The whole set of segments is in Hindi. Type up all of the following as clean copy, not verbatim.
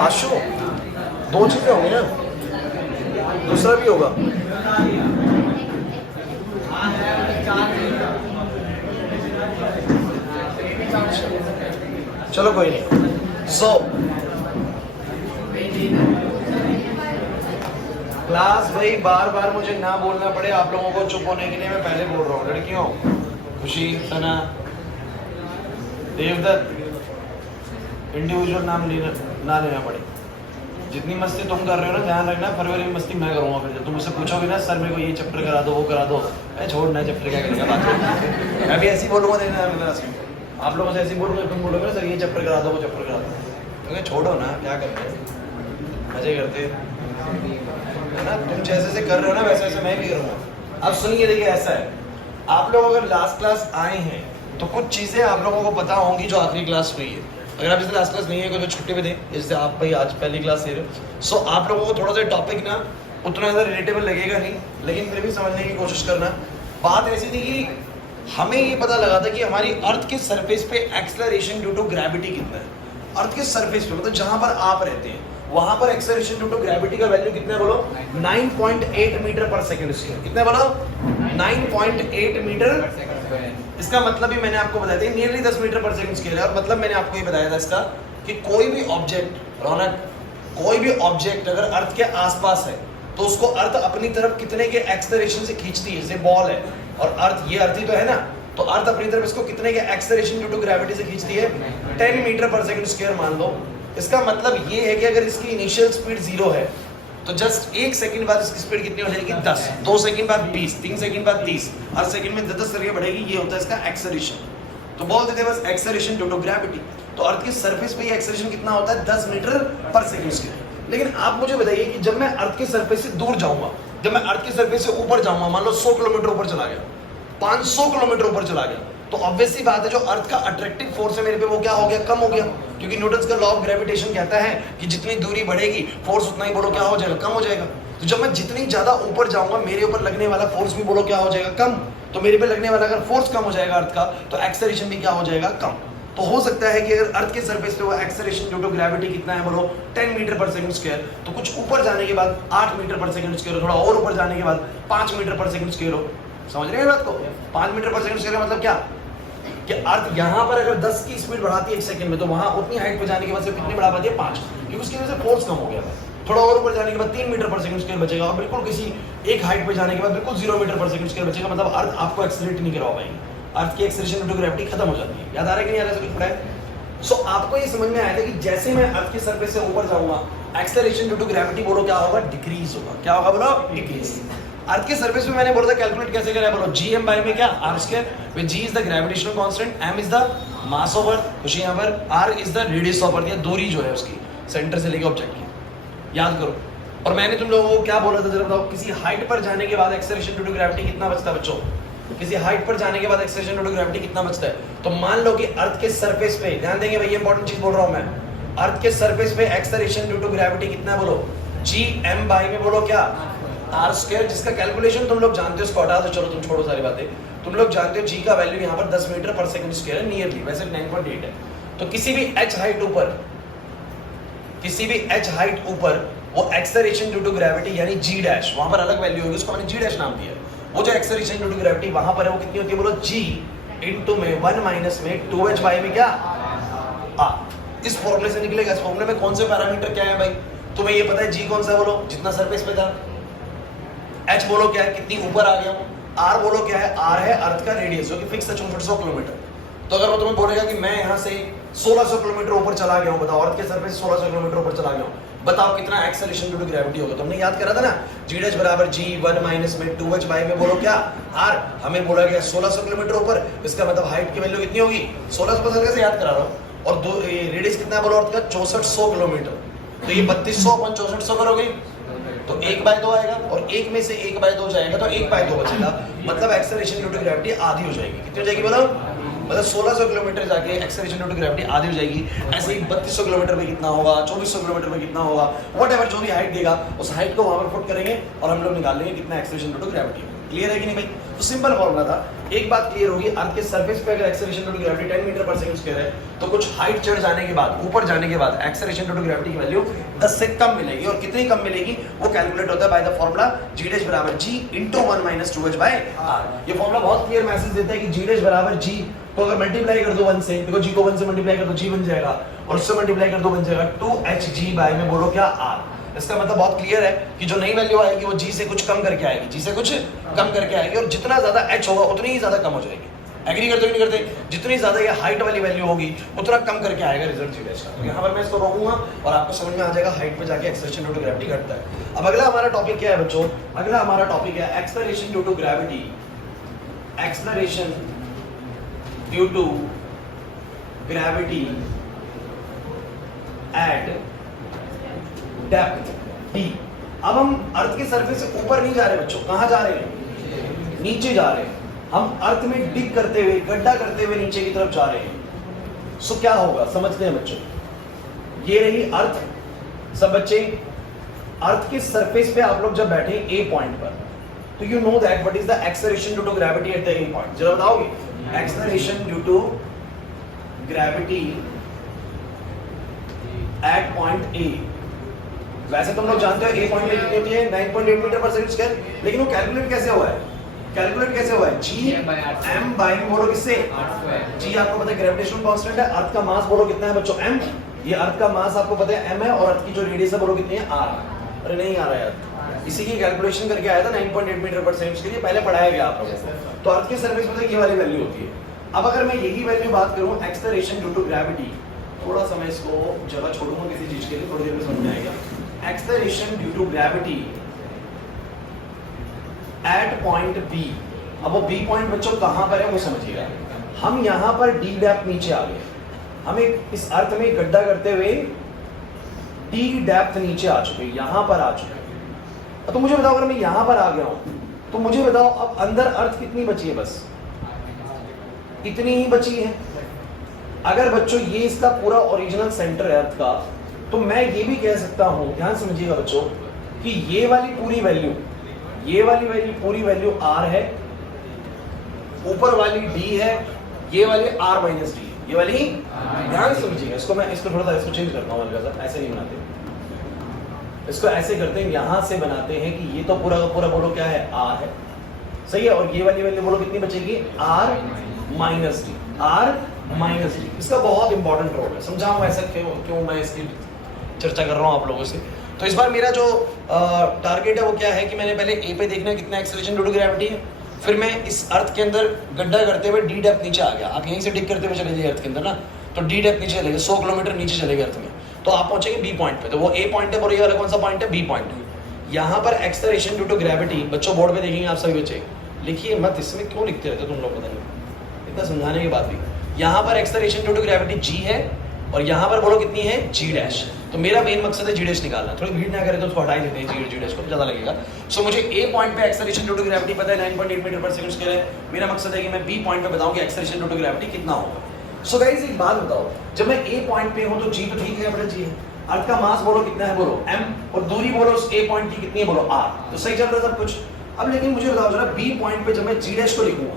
आशु, दो चीजें होंगी ना, दूसरा भी होगा। चलो कोई नहीं। सो क्लास भाई बार बार मुझे ना बोलना पड़े आप लोगों को चुप होने के लिए मैं पहले बोल रहा हूँ। लड़कियों, खुशी, सना, देवदत्त, इंडिविजुअल नाम ना लेना पड़े। जितनी मस्ती तुम कर रहे हो ना, ध्यान रखना फरवरी में मस्ती मैं करूँगा। फिर जब तुम मुझसे पूछोगे ना सर मेरे को ये चैप्टर करा दो वो करा दो, मैं छोड़ना चैप्टर क्या करेगा बात। मैं भी ऐसी बोलूँगा, देना आप लोगों से ऐसी बोलूँगा, तुम बोलोगे ना सर ये चैप्टर करा दो वो चैप्टर करा दो, क्योंकि छोड़ो ना, क्या कर रहे हो, मजे करते है ना। तुम जैसे से कर रहे हो ना वैसे वैसे मैं भी करूँगा। अब सुनिए, देखिए ऐसा है, आप लोग अगर लास्ट क्लास आए हैं तो कुछ चीज़ें आप लोगों को पता होंगी जो आखिरी क्लास हुई है। अगर आप जैसे लास्ट क्लास नहीं है कोई तो छुट्टी पे दें, जैसे आप भाई आज पहली क्लास ले रहे हो, सो आप लोगों को थोड़ा सा टॉपिक ना उतना ज़्यादा रिलेटेबल लगेगा नहीं, लेकिन फिर भी समझने की कोशिश करना। बात ऐसी थी कि हमें ये पता लगा था कि हमारी अर्थ के सरफेस पे एक्सेलरेशन ड्यू टू ग्रेविटी कितना है। अर्थ के सरफेस पे मतलब जहां पर आप रहते हैं वहां पर एक्सेलरेशन ड्यू टू ग्रेविटी का वैल्यू कितना है बोलो? 9.8 मीटर पर सेकंड स्क्वायर। कितना बोलो? 9.8 मीटर। इसका मतलब भी मैंने आपको बताया था, nearly 10 metre per second square है। और मतलब मैंने आपको ये बताया था इसका कि कोई भी ऑब्जेक्ट, रौनक, कोई भी ऑब्जेक्ट अगर अर्थ के आसपास है तो उसको अर्थ अपनी तरफ कितने के एक्सेलरेशन से खींचती है। जैसे बॉल है और अर्थ, ये अर्थ ही तो है ना, तो अर्थ अपनी तरफ इसको कितने के एक्सेलरेशन ड्यू टू ग्रेविटी से खींचती है? 10 मीटर पर सेकंड स्क्वायर मान लो। इसका मतलब ये है कि अगर इसकी इनिशियल स्पीड 0 है तो जस्ट 1 सेकंड बाद इसकी स्पीड कितनी हो जाएगी? 10, 2 सेकंड बाद 20, 3 सेकंड बाद 30, हर सेकंड में 10 करके बढ़ेगी। ये होता है इसका एक्सेलरेशन। तो बोल देते बस एक्सेलरेशन ड्यू टू ग्रेविटी। तो अर्थ की सरफेस पे ये एक्सेलरेशन कितना होता है? 10 मीटर पर सेकंड स्क्वायर। लेकिन आप मुझे बताइए कि जब मैं अर्थ की सरफेस से दूर जाऊंगा, जब मैं अर्थ की सरफेस से ऊपर जाऊंगा, मान लो 100 किलोमीटर ऊपर चला गया, 500 किलोमीटर ऊपर चला गया, तो ऑब्वियस सी बात है जो अर्थ का अट्रैक्टिव फोर्स है मेरे पे वो क्या हो गया? कम हो गया। क्योंकि न्यूटन का लॉ ऑफ ग्रेविटेशन कहता है कि जितनी दूरी बढ़ेगी फोर्स उतना ही बोलो क्या हो जाएगा? कम हो जाएगा। तो जब मैं जितनी ज्यादा ऊपर जाऊंगा मेरे ऊपर लगने वाला फोर्स भी बोलो क्या हो जाएगा? कम। तो मेरे पे लगने वाला अगर फोर्स कम हो जाएगा अर्थ का, तो एक्सेलरेशन भी क्या हो जाएगा? कम। तो हो सकता है कि अगर अर्थ के सरफेस पे वो एक्सेलरेशन ड्यू टू ग्रेविटी कितना है बोलो? 10 मीटर पर सेकंड स्क्वायर। तो कुछ ऊपर जाने के बाद 8 मीटर पर सेकंड स्क्वायर, थोड़ा और ऊपर जाने के बाद 5 मीटर पर सेकंड स्क्वायर हो। समझ रहे हैं बात को? 5 मीटर पर सेकंड स्क्वायर मतलब क्या कि अर्थ यहाँ पर अगर 10 की स्पीड बढ़ाती है 1 सेकंड में, तो वहां उतनी हाइट पर जाने के बाद से कितनी बढ़ा पाती है? 5, क्योंकि उसकी वजह से फोर्स कम हो गया है। थोड़ा और ऊपर जाने के बाद 3 मीटर पर सेकंड स्क्वायर बचेगा, और बिल्कुल किसी एक हाइट पर जाने के बाद बिल्कुल 0 मीटर पर सेकंड स्क्वायर बचेगा। मतलब अर्थ आपको एक्सेलरेट नहीं करवा पाएगी, अर्थ की एक्सेलरेशन ड्यू टू ग्रेविटी खत्म हो जाती है। याद आ रहा है कि नहीं आ रहा है? कुछ पढ़ा है? सो आपको ये समझ में आया था कि जैसे मैं अर्थ की सरफेस से ऊपर जाऊंगा एक्सेलरेशन ड्यू टू ग्रेविटी बोलो क्या होगा? डिक्रीज होगा। क्या होगा बोलो? डिक्रीज। अर्थ के सरफेस पे मैंने बोला था कैलकुलेट कैसे करें बोलो? gm बाय में क्या? r square, where g is the gravitational constant, m is the mass of earth, खुशी यहाँ पर r is the radius of earth, या दूरी जो है उसकी सेंटर से लेके ऑब्जेक्ट की। याद करो। और मैंने तुम लोगों को क्या बोला था जरा बताओ? किसी हाइट पर जाने के बाद एक्सेलरेशन ड्यू टू ग्रेविटी कितना बचता है बच्चों? किसी हाइट पर जाने के बाद एक्सेलरेशन ड्यू टू ग्रेविटी कितना बचता है? तो मान लो कि अर्थ के सरफेस पे, ध्यान देंगे भाई ये इंपॉर्टेंट चीज बोल रहा हूं मैं, अर्थ के सरफेस पे एक्सेलरेशन ड्यू टू ग्रेविटी कितना बोलो? gm बाय में बोलो क्या? r स्क्वायर, जिसका कैलकुलेशन तुम लोग जानते हो, उसको हटा दो, चलो तुम छोड़ो सारी बातें। तुम लोग जानते हो g का वैल्यू यहाँ पर 10 मीटर पर सेकंड स्क्वायर है, नियरली, वैसे 9.8 है। तो किसी भी h हाइट ऊपर, किसी भी h हाइट ऊपर वो एक्सेलरेशन ड्यू टू ग्रेविटी यानी g डैश, वहां पर अलग वैल्यू होगी, उसको मैंने g डैश नाम दिया। वो जो एक्सेलरेशन ड्यू टू ग्रेविटी वहां पर है वो कितनी होती है बोलो? g इनटू में 1 माइनस में 2h बाय में क्या? r। इस फॉर्मूले से निकलेगा। इस फॉर्मूले में कौन से पैरामीटर क्या है भाई? तुम्हें ये पता है g कौन सा बोलो? जितना सरफेस पे था। h बोलो क्या है? कितनी ऊपर आ गया हूं। r बोलो क्या है? r है अर्थ का रेडियस जो कि फिक्स है 6400 किलोमीटर। तो अगर वो तुम्हें बोलेगा कि मैं यहाँ से 1600 किलोमीटर ऊपर चला गया हूँ, बताओ अर्थ के सरफेस 1600 किलोमीटर ऊपर चला गया हूँ, बताओ कितना एक्सेलरेशन ड्यू टू ग्रेविटी होगा? तुमने याद करा था ना, g डैश बराबर g 1 माइनस में 2h बाय में बोलो क्या? r। हमें बोला गया 1600 किलोमीटर ऊपर, इसका मतलब हाइट की वैल्यू कितनी होगी? 1600 पता कैसे याद करा रहा हूँ। और दो रेडियस कितना बोलो अर्थ का? 6400 किलोमीटर। तो ये 3200 अपन 6400 करोगे तो 1/2 आएगा, और 1 में से 1/2 जाएगा तो 1/2 बचेगा। मतलब एक्सेलरेशन ड्यू टू ग्रेविटी आधी हो जाएगी। कितनी हो जाएगी बोलो? मतलब 1600 किलोमीटर जाके एक्सेलरेशन ड्यू टू ग्रेविटी आधी हो जाएगी। ऐसे ही 3200 किलोमीटर में कितना होगा, 2400 किलोमीटर में कितना होगा, व्हाटएवर जो भी हाइट देगा उस हाइट को वहां पर पुट करेंगे और हम लोग निकाल लेंगे कितना acceleration due to gravity. Clear है कि नहीं भाई? तो सिंपल फॉर्मूला था। एक बात क्लियर होगी, अर्थ के सरफेस पे अगर acceleration to gravity 10 metre per second square है तो कुछ हाइट चढ़ जाने के बाद, ऊपर जाने के बाद एक्सेलरेशन टू ग्रेविटी की वैल्यू 10 से कम मिलेगी। और कितनी कम मिलेगी वो कैलकुलेट होता है by the formula g dash बराबर g into 1 minus 2h by r। ये फॉर्मूला बहुत क्लियर मैसेज देता है कि g डैश बराबर g को अगर मल्टीप्लाई कर दो 1 से, देखो g को 1 से मल्टीप्लाई कर दो g बन जाएगा, और उससे मल्टीप्लाई कर दो बन जाएगा 2hg बाय में बोलो क्या r। इसका मतलब बहुत क्लियर है कि जो नई वैल्यू आएगी वो g से कुछ कम करके आएगी, g से कुछ कम करके आएगी, और जितना ज्यादा h होगा उतनी ही ज्यादा कम हो जाएगी। एग्री करते नहीं करते? जितनी ज्यादा ये हाइट वाली वैल्यू होगी उतना कम करके आएगा रिजल्ट g डैश का। तो यहाँ पर मैं इसको रोकूंगा और आपको समझ में आ जाएगा हाइट पे जाके एक्सेलरेशन ड्यू टू ग्रेविटी घटता है। अब अगला हमारा टॉपिक क्या है बच्चों? अगला हमारा टॉपिक है acceleration due to gravity. Acceleration due to gravity at depth d। अब हम अर्थ के सरफेस से ऊपर नहीं जा रहे बच्चों, कहां जा रहे हैं? नीचे जा रहे हैं। हम अर्थ में डिग करते हुए, गड्ढा करते हुए नीचे की तरफ जा रहे हैं। सो क्या होगा समझते हैं बच्चों। ये रही अर्थ, सब बच्चे अर्थ के सरफेस पे आप लोग जब बैठे ए पॉइंट पर, तो you know that what is the acceleration due to gravity at the A point. जरा बताओगे acceleration due to gravity at point A. वैसे तुम लोग जानते हो ए पॉइंट पे कितनी होती है? 9.8 मीटर पर सेकंड स्क्वायर। लेकिन वो कैलकुलेट कैसे हुआ है? कैलकुलेट कैसे हुआ है? g m बाय में बोलो किससे? g आपको पता है ग्रेविटेशनल कांस्टेंट है। अर्थ का मास बोलो कितना है बच्चों? m। ये अर्थ का मास आपको पता है m है, और अर्थ की जो रेडियस है बोलो कितनी है? r। अरे नहीं आ रहा यार, इसी की कैलकुलेशन करके आया था 9.8 मीटर पर सेकंड स्क्वायर। पहले पढ़ाया गया आप लोगों को। तो अर्थ के सरफेस पे ये वाली वैल्यू होती है। अब अगर मैं यही वैल्यू बात करूं एक्सेलरेशन ड्यू टू ग्रेविटी, थोड़ा सा मैं इसको जगह छोड़ूंगा किसी चीज के लिए, थोड़ी देर में समझ में आएगा। Acceleration due to gravity at point B. अब वो बी पॉइंट बच्चों कहां पर है वो समझिएगा। हम यहां पर डी डेप्थ नीचे आ गए, हम एक इस अर्थ में गड्ढा करते हुए डी डेप्थ नीचे आ चुके, यहां पर आ चुके। तो मुझे बताओ अगर मैं यहां पर आ गया हूं तो मुझे बताओ अब अंदर अर्थ कितनी बची है? बस इतनी ही बची है। अगर बच्चों ये इसका पूरा ओरिजिनल सेंटर है अर्थ का, तो मैं ये भी कह सकता हूं, ध्यान समझिएगा बच्चों, कि ये वाली पूरी वैल्यू, ये वाली पूरी वैल्यू r है, ऊपर वाली d है, ये वाली r माइनस d, ये वाली ध्यान समझिएगा। इसको मैं इसको थोड़ा सा इसको चेंज करता हूं, हल्का सा ऐसे नहीं बनाते, इसको ऐसे करते हैं, यहां से बनाते हैं कि ये तो पूरा का पूरा बोलो क्या है? r है, सही है। और ये वाली वैल्यू बोलो कितनी बचेगी? r minus d, r minus d। इसका बहुत इंपॉर्टेंट रोल है, समझाऊंगा ऐसा क्यों मैं इसकी चर्चा कर रहा हूं आप लोगों से। तो इस बार मेरा जो टारगेट है वो क्या है कि मैंने पहले ए पे देखना है कितना एक्सेलरेशन ड्यू टू ग्रेविटी है, फिर मैं इस अर्थ के अंदर गड्ढा करते हुए डी डेप्थ नीचे आ गया। आप यहीं से डिग करते हुए चले जाइए अर्थ के अंदर ना, तो डी डेप्थ नीचे चलेगा, 100 किलोमीटर नीचे चलेगा अर्थ में, तो आप पहुंचेंगे बी पॉइंट पे। तो वो ए पॉइंट है और ये वाला कौन सा पॉइंट है? बी पॉइंट है। यहाँ पर एक्सेलरेशन ड्यू टू ग्रेविटी बच्चों बोर्ड पे देखेंगे आप सभी बच्चे, लिखिए मत, इसमें क्यों लिखते रहते तुम लोग, पता नहीं, इतना समझाने के बाद भी। यहाँ पर acceleration due to gravity g है, और यहाँ पर बोलो कितनी है? g dash. तो मेरा मेन मकसद है g डैश निकालना। थोड़ी भीड़ ना करे तो उसको हटा ही देते हैं, g डैश को ज़्यादा लगेगा। सो मुझे a पॉइंट पे एक्सेलरेशन ड्यू टू ग्रेविटी पता है 9.8 मीटर पर सेकंड स्क्वायर है। मेरा मकसद है कि मैं b पॉइंट पे बताऊं कि एक्सेलरेशन ड्यू टू ग्रेविटी कितना होगा। सो गाइस एक बात बताओ, जब मैं a पॉइंट पे हूं तो g तो ठीक है, बड़ा g है। अर्थ का मास बोलो कितना है? बोलो m, और दूरी बोलो उस a पॉइंट की कितनी है? बोलो r। तो सही चल रहा है सब कुछ। अब लेकिन मुझे बताओ जरा b पॉइंट पे जब मैं g डैश को लिखूंगा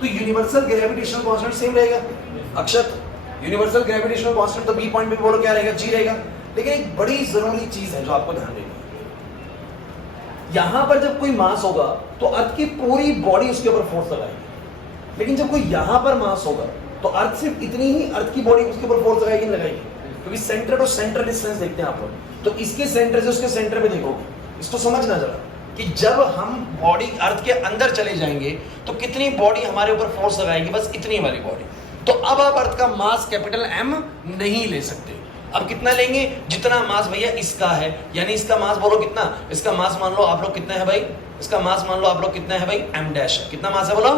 तो यूनिवर्सल ग्रेविटेशनल कांस्टेंट सेम रहेगा अक्षत, यूनिवर्सल ग्रेविटेशनल कांस्टेंट तो बी पॉइंट पे बोलो क्या रहेगा? जी रहेगा। लेकिन एक बड़ी जरूरी चीज है जो आपको ध्यान देनी है, यहां पर जब कोई मास होगा तो अर्थ की पूरी बॉडी उसके ऊपर फोर्स लगाएगी, लेकिन जब कोई यहां पर मास होगा तो अर्थ सिर्फ इतनी ही अर्थ की बॉडी उसके ऊपर फोर्स लगाएगी, लगाएगी, क्योंकि सेंटर टू सेंटर डिस्टेंस देखते हैं आप लोग, तो इसके सेंटर से उसके सेंटर पे देखोगे। इसको समझना जरा कि जब हम बॉडी अर्थ के अंदर चले जाएंगे तो कितनी बॉडी हमारे ऊपर फोर्स लगाएगी? बस इतनी वाली बॉडी। तो अब आप अर्थ का मास कैपिटल M नहीं ले सकते। अब कितना लेंगे? जितना मास भैया इसका है, यानी इसका मास बोलो कितना? इसका मास मान लो आप लोग कितना है भाई? इसका मास मान लो आप लोग कितना है भाई? M डैश है। कितना मास है बोलो?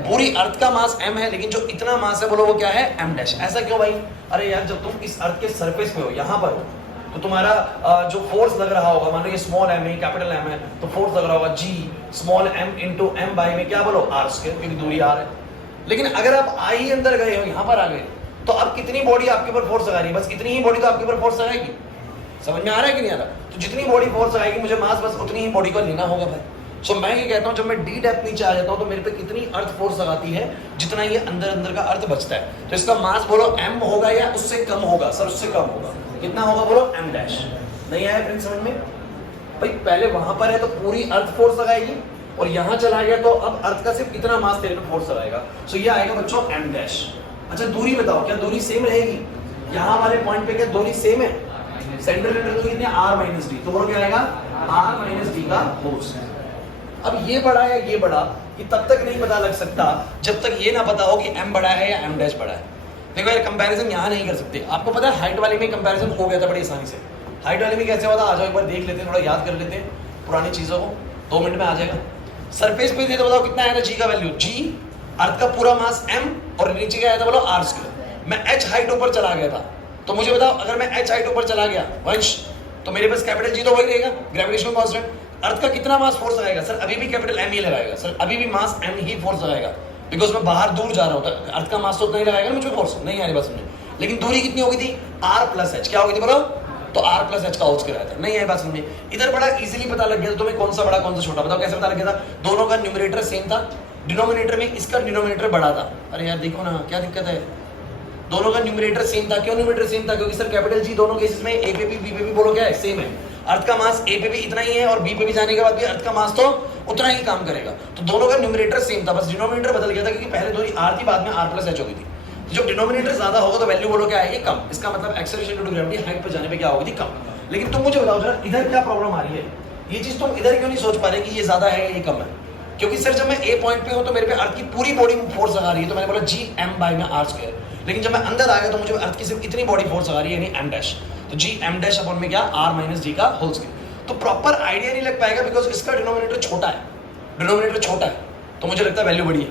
पूरी अर्थ का मास M है, लेकिन जो इतना मास है बोलो वो क्या है? M dash. ऐसा क्यों भाई? अरे यार जब तुम इस अर्थ के सरफेस पे हो, यहाँ पर हो, तो तुम्हारा जो फोर्स लग रहा होगा, मान लो ये स्मॉल m है, कैपिटल M है, तो फोर्स लग रहा होगा g small m into m by में क्या बोलो? r स्क्वायर, क्योंकि दूरी r है। लेकिन अगर आप I ही अंदर गए हो, यहाँ पर आ गए, तो अब कितनी बॉडी आपके ऊपर फोर्स लगा रही है? बस इतनी ही बॉडी तो आपके ऊपर फोर्स लगाएगी। समझ में आ रहा है कि नहीं आ रहा? तो जितनी बॉडी फोर्स लगाएगी, मुझे मास बस उतनी ही बॉडी को लेना होगा भाई। सो मैं ये कहता हूँ जब मैं डी डेप्थ नीचे आ जाता हूँ तो मेरे पे कितनी अर्थ फोर्स लगाती है जितना ये अंदर अंदर का अर्थ बचता है। तो इसका मास बोलो m होगा या उससे कम होगा? सर उससे कम होगा। कितना होगा बोलो? m dash. नहीं आया फ्रेंड्स समझ में? भाई पहले वहां पर है तो पूरी अर्थ फोर्स लगाएगी और यहाँ चला गया तो अब अर्थ का सिर्फ कितना मास तेरे पे फोर्स लगाएगा। सो ये आएगा बच्चों m डैश। अच्छा दूरी बताओ, क्या दूरी सेम रहेगी? यहाँ वाले पॉइंट पे क्या दूरी सेम है? सेंट्रल इंटरवल कितने? r minus D. तो बोलो क्या आएगा? r माइनस डी का होल स्क्वायर। अब ये बड़ा या ये बड़ा, ये तब तक नहीं पता लग सकता जब तक ये ना पता हो कि m बड़ा है या m डैश बड़ा है। देखो यार कंपैरिजन यहाँ नहीं कर सकते। आपको पता है हाइट वाले में कंपैरिजन हो गया था बड़ी आसानी से। हाइट वाले में कैसे होता? आ जाओ एक बार देख लेते हैं, थोड़ा याद कर लेते हैं पुरानी चीजों को, 2 मिनट में आ जाएगा। सरफेस पे तो बताओ कितना है ना जी का वैल्यू? जी अर्थ का पूरा मास m और नीचे क्या आया था बोलो? r square. मैं h हाइट ऊपर चला गया था तो मुझे बताओ अगर मैं h हाइट ऊपर चला गया वंश तो मेरे पास कैपिटल जी तो वही रहेगा, ग्रेविटेशनल कांस्टेंट। अर्थ का कितना मास फोर्स लगाएगा? सर अभी भी कैपिटल M ही लगाएगा। सर अभी भी मास M ही फोर्स लगाएगा बिकॉज मैं बाहर दूर जा रहा हूँ। तो अर्थ का मास तो उतना ही लगाएगा ना मुझे फोर्स। नहीं आ रही बात समझे? लेकिन दूरी कितनी होगी थी? r plus h। क्या होगी थी बोलो? तो r प्लस h का होल स्क्वायर आया था। नहीं आई बात समझे? इधर बड़ा इजीली पता लग गया तुम्हें कौन सा बड़ा कौन सा छोटा। बताओ कैसे पता लग गया था? दोनों का न्यूमरेटर सेम था, डिनोमिनेटर में इसका डिनोमिनेटर बड़ा था। अरे यार देखो ना क्या दिक्कत है, दोनों का न्यूमरेटर सेम था। क्यों न्यूमरेटर सेम था? क्योंकि सर कैपिटल जी दोनों केसेस में ए पे भी बी पे भी बोलो क्या है? सेम है। अर्थ का मास ए पे भी इतना ही है और बी पे भी जाने के बाद भी अर्थ का मास तो उतना ही काम करेगा। तो दोनों का न्यूमरेटर सेम था, बस डिनोमिनेटर बदल गया था क्योंकि पहले दूरी r थी बाद में r प्लस h हो गई थी। तो जब डिनोमिनेटर ज्यादा होगा तो वैल्यू बोलो क्या आएगी? कम। इसका मतलब acceleration due to gravity height पर जाने पे क्या होगी थी? कम। लेकिन तुम मुझे बताओ जरा इधर क्या प्रॉब्लम आ रही है? ये चीज तुम इधर क्यों नहीं सोच पा रहे कि ये ज्यादा है या ये कम है? क्योंकि सर जब मैं ए पॉइंट पे हूं तो मेरे पे अर्थ की पूरी बॉडी फोर्स लगा रही है तो मैंने बोला जी m बाय में r स्क्वायर। लेकिन जब मैं अंदर आ गया तो मुझे अर्थ की सिर्फ इतनी बॉडी फोर्स लगा रही है यानी m डैश। तो जी m डैश अपॉन में क्या? r माइनस d का होल स्क्वायर। तो प्रॉपर आइडिया नहीं लग पाएगा बिकॉज इसका डिनोमिनेटर छोटा है, डिनोमिनेटर छोटा है तो मुझे लगता है वैल्यू बड़ी है।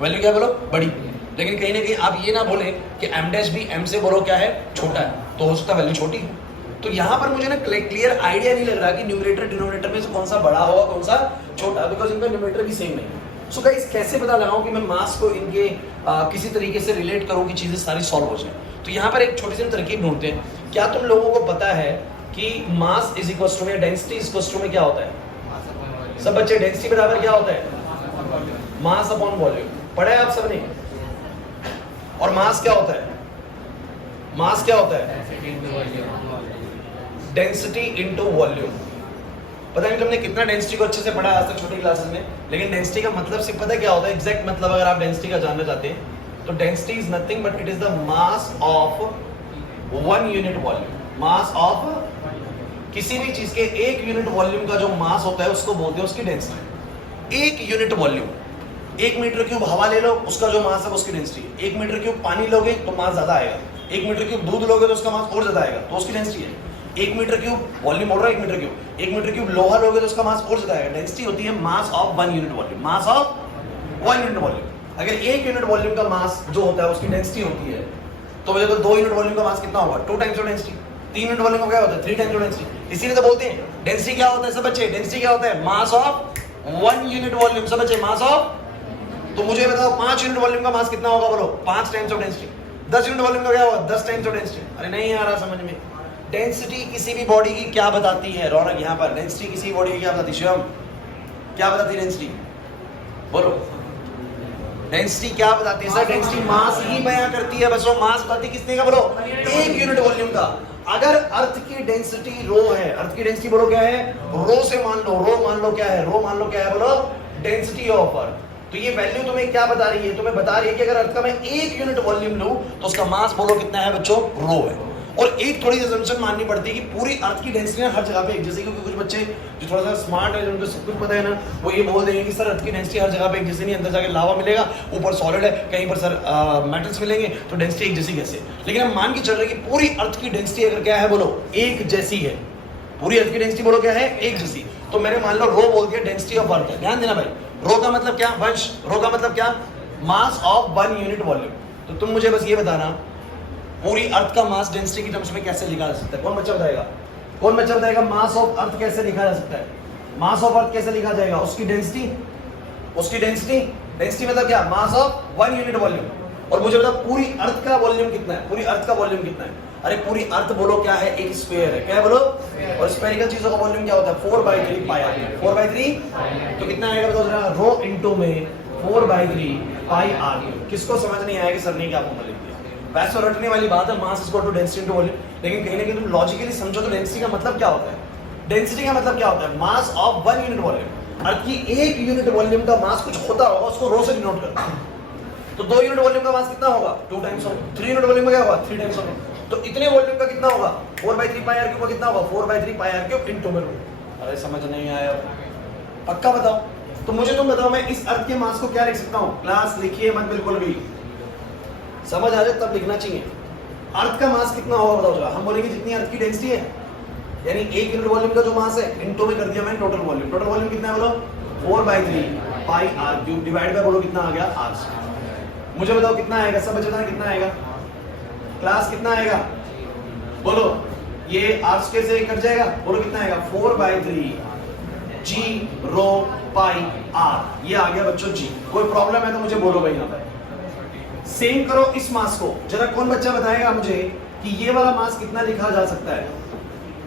वैल्यू क्या बोलो? बड़ी। लेकिन कहीं ना कहीं आप ये ना बोले कि m डैश भी m से बोलो क्या है? छोटा है, तो हो सकता है वैल्यू छोटी हो। तो यहाँ पर मुझे ना क्लियर आइडिया नहीं लग रहा कि न्यूमरेटर डिनोमिनेटर में से कौन सा बड़ा होगा कौन सा छोटा, बिकॉज इनका न्यूमरेटर भी सेम नहीं है। सो गाइस कैसे पता लगाऊं कि मैं मास को इनके किसी तरीके से रिलेट करूं कि चीजें सारी सॉल्व हो जाए? तो यहाँ पर एक छोटी सी तरकीब ढूंढते हैं। क्या तुम लोगों को पता है कि मास इज इक्वल टू में डेंसिटी इज इक्वल टू में क्या होता है? सब बच्चे डेंसिटी बराबर क्या होता है? Mass upon volume. पढ़ा है आप सबने? और मास क्या होता है? मास क्या होता है? Density into volume. पता नहीं तुमने कितना डेंसिटी को अच्छे से पढ़ा आज तक छोटी क्लासेस में, लेकिन डेंसिटी का मतलब सिर्फ पता क्या होता है? एग्जैक्ट मतलब अगर आप डेंसिटी का जानना चाहते हैं तो density is nothing but it is the mass of 1 unit volume. Mass of किसी भी चीज के 1 यूनिट वॉल्यूम का जो मास होता है उसको बोलते हैं उसकी density. 1 unit volume, 1 metre cube हवा ले लो उसका जो मास है उसकी डेंसिटी। 1 मीटर क्यूब पानी लोगे तो मास ज्यादा आएगा। 1 मीटर क्यूब दूध लोगे तो उसका मास और ज्यादा आएगा, तो उसकी डेंसिटी है। 1 मीटर क्यूब वॉल्यूम बोल रहा है 1 मीटर क्यूब, 1 मीटर क्यूब लोहा लोगे तो उसका मास और ज्यादा आएगा। डेंसिटी होती है mass of 1 unit volume. Mass of 1 unit volume. अगर 1 यूनिट वॉल्यूम का मास जो होता है उसकी डेंसिटी होती है तो वजह तो 2 यूनिट वॉल्यूम का मास कितना होगा? 2 times of density. 3 unit volume का क्या होता है? 3 टाइम्स ऑफ डेंसिटी। इसीलिए तो बोलते हैं डेंसिटी क्या होता है सब बच्चे? डेंसिटी क्या होता है? Mass of 1 unit volume. सब बच्चे मास ऑफ, तो मुझे बताओ 5 यूनिट वॉल्यूम का मास कितना होगा बोलो? 5 times of density. 10 unit volume का क्या होगा? 10 टाइम्स ऑफ डेंसिटी। अरे नहीं आ रहा समझ में? डेंसिटी किसी भी बॉडी की क्या बताती है? रौनक यहाँ पर डेंसिटी किसी बॉडी की क्या बताती है? शिवम क्या बताती है डेंसिटी? बोलो डेंसिटी क्या बताती है? सर डेंसिटी मास ही बयां करती है बच्चों। मास बताती है किसने का? बोलो 1 यूनिट वॉल्यूम का। अगर अर्थ की डेंसिटी रो है, अर्थ की डेंसिटी बोलो क्या है? रो से मान लो, रो मान लो क्या है? रो मान लो क्या है? बोलो डेंसिटी ऑफ अर्थ। तो ये वैल्यू तुम्हें क्या बता रही है? तुम्हें बता रही है कि अगर अर्थ का मैं 1 यूनिट वॉल्यूम लूं तो उसका मास बोलो कितना है बच्चों? रो है। और एक थोड़ी सी असम्पशन माननी पड़ती है कि पूरी अर्थ की डेंसिटी हर जगह पे एक जैसे, क्योंकि कुछ बच्चे जो थोड़ा सा स्मार्ट है जिनको सब कुछ पता है ना, वो ये बोल देंगे कि सर अर्थ की डेंसिटी हर जगह पे एक जैसे नहीं, अंदर जाके लावा मिलेगा, ऊपर सॉलिड है, कहीं पर सर मेटल्स मिलेंगे तो डेंसिटी एक जैसी कैसे? लेकिन हम मान के चल रहे हैं कि पूरी अर्थ की डेंसिटी अगर क्या है बोलो? एक जैसी है। पूरी अर्थ की डेंसिटी बोलो क्या है? एक जैसी। तो मैंने मान लो रो बोल दिया, डेंसिटी ऑफ अर्थ है। ध्यान देना भाई, रो का मतलब क्या? वंश, रो का मतलब क्या? Mass of 1 unit volume. तो तुम मुझे बस ये बताना पूरी अर्थ का मास डेंसिटी की टर्म्स में कैसे लिखा जा सकता है? कौन बच्चा बताएगा? कौन बच्चा बताएगा मास ऑफ अर्थ कैसे लिखा जा सकता है? मास ऑफ अर्थ कैसे लिखा जाएगा? उसकी डेंसिटी, उसकी डेंसिटी, डेंसिटी मतलब क्या? Mass of 1 unit volume. और मुझे बता पूरी अर्थ का वॉल्यूम कितना है? पूरी अर्थ का वॉल्यूम कितना है? अरे पूरी अर्थ बोलो क्या है, एक स्फीयर है, क्या है बोलो, और स्फेरिकल चीजों का वॉल्यूम क्या होता है 4/3 पाई आर, 4/3 तो कितना आएगा बताओ जरा, रो इनटू में 4/3 पाई आर। किसको समझ नहीं आया कि सर ने क्या फॉर्मूला लिख दिया, वैसे रटने वाली बात है, mass equal to density into volume, लेकिन कहीं ना कहीं तुम लॉजिकली समझो तो डेंसिटी का मतलब क्या होता है, डेंसिटी का मतलब क्या होता है, मास ऑफ 1 यूनिट वॉल्यूम। अर्थ की 1 यूनिट वॉल्यूम का मास कुछ होता होगा, उसको रो से डिनोट करते हैं। तो 2 यूनिट वॉल्यूम का मास कितना होगा, 2 टाइम्स होगा। 3 यूनिट वॉल्यूम का क्या होगा, 3 टाइम्स होगा। तो इतने वॉल्यूम का कितना होगा, 4/3 पाई आर क्यूब का कितना होगा, 4/3 पाई आर क्यूब इनटू में रो। अरे समझ नहीं आया, पक्का बताओ। तो मुझे तुम बताओ, मैं इस अर्थ के मास को क्या लिख सकता हूँ, क्लास लिखिए मत बिल्कुल भी, समझ आ जाए तब लिखना चाहिए। अर्थ का मास कितना होगा बताओ जरा, हम बोलेंगे जितनी अर्थ की डेंसिटी है, यानी 1 यूनिट वॉल्यूम का जो मास है इनटू में कर दिया मैंने टोटल वॉल्यूम। टोटल वॉल्यूम कितना है बोलो, 4/3 पाई आर क्यूब डिवाइड बाय बोलो कितना आ गया, आर स्क्वायर। मुझे बताओ कितना आएगा, सब बच्चे बताना कितना आएगा, क्लास कितना आएगा बोलो, ये आर स्क्वायर से कट जाएगा, बोलो कितना आएगा 4/3 जी रो पाई आर, ये आ गया बच्चों जी। कोई प्रॉब्लम है तो मुझे बोलो भाई यहाँ पे। सेम करो इस मास को, जरा कौन बच्चा बताएगा मुझे कि ये वाला मास कितना लिखा जा सकता है,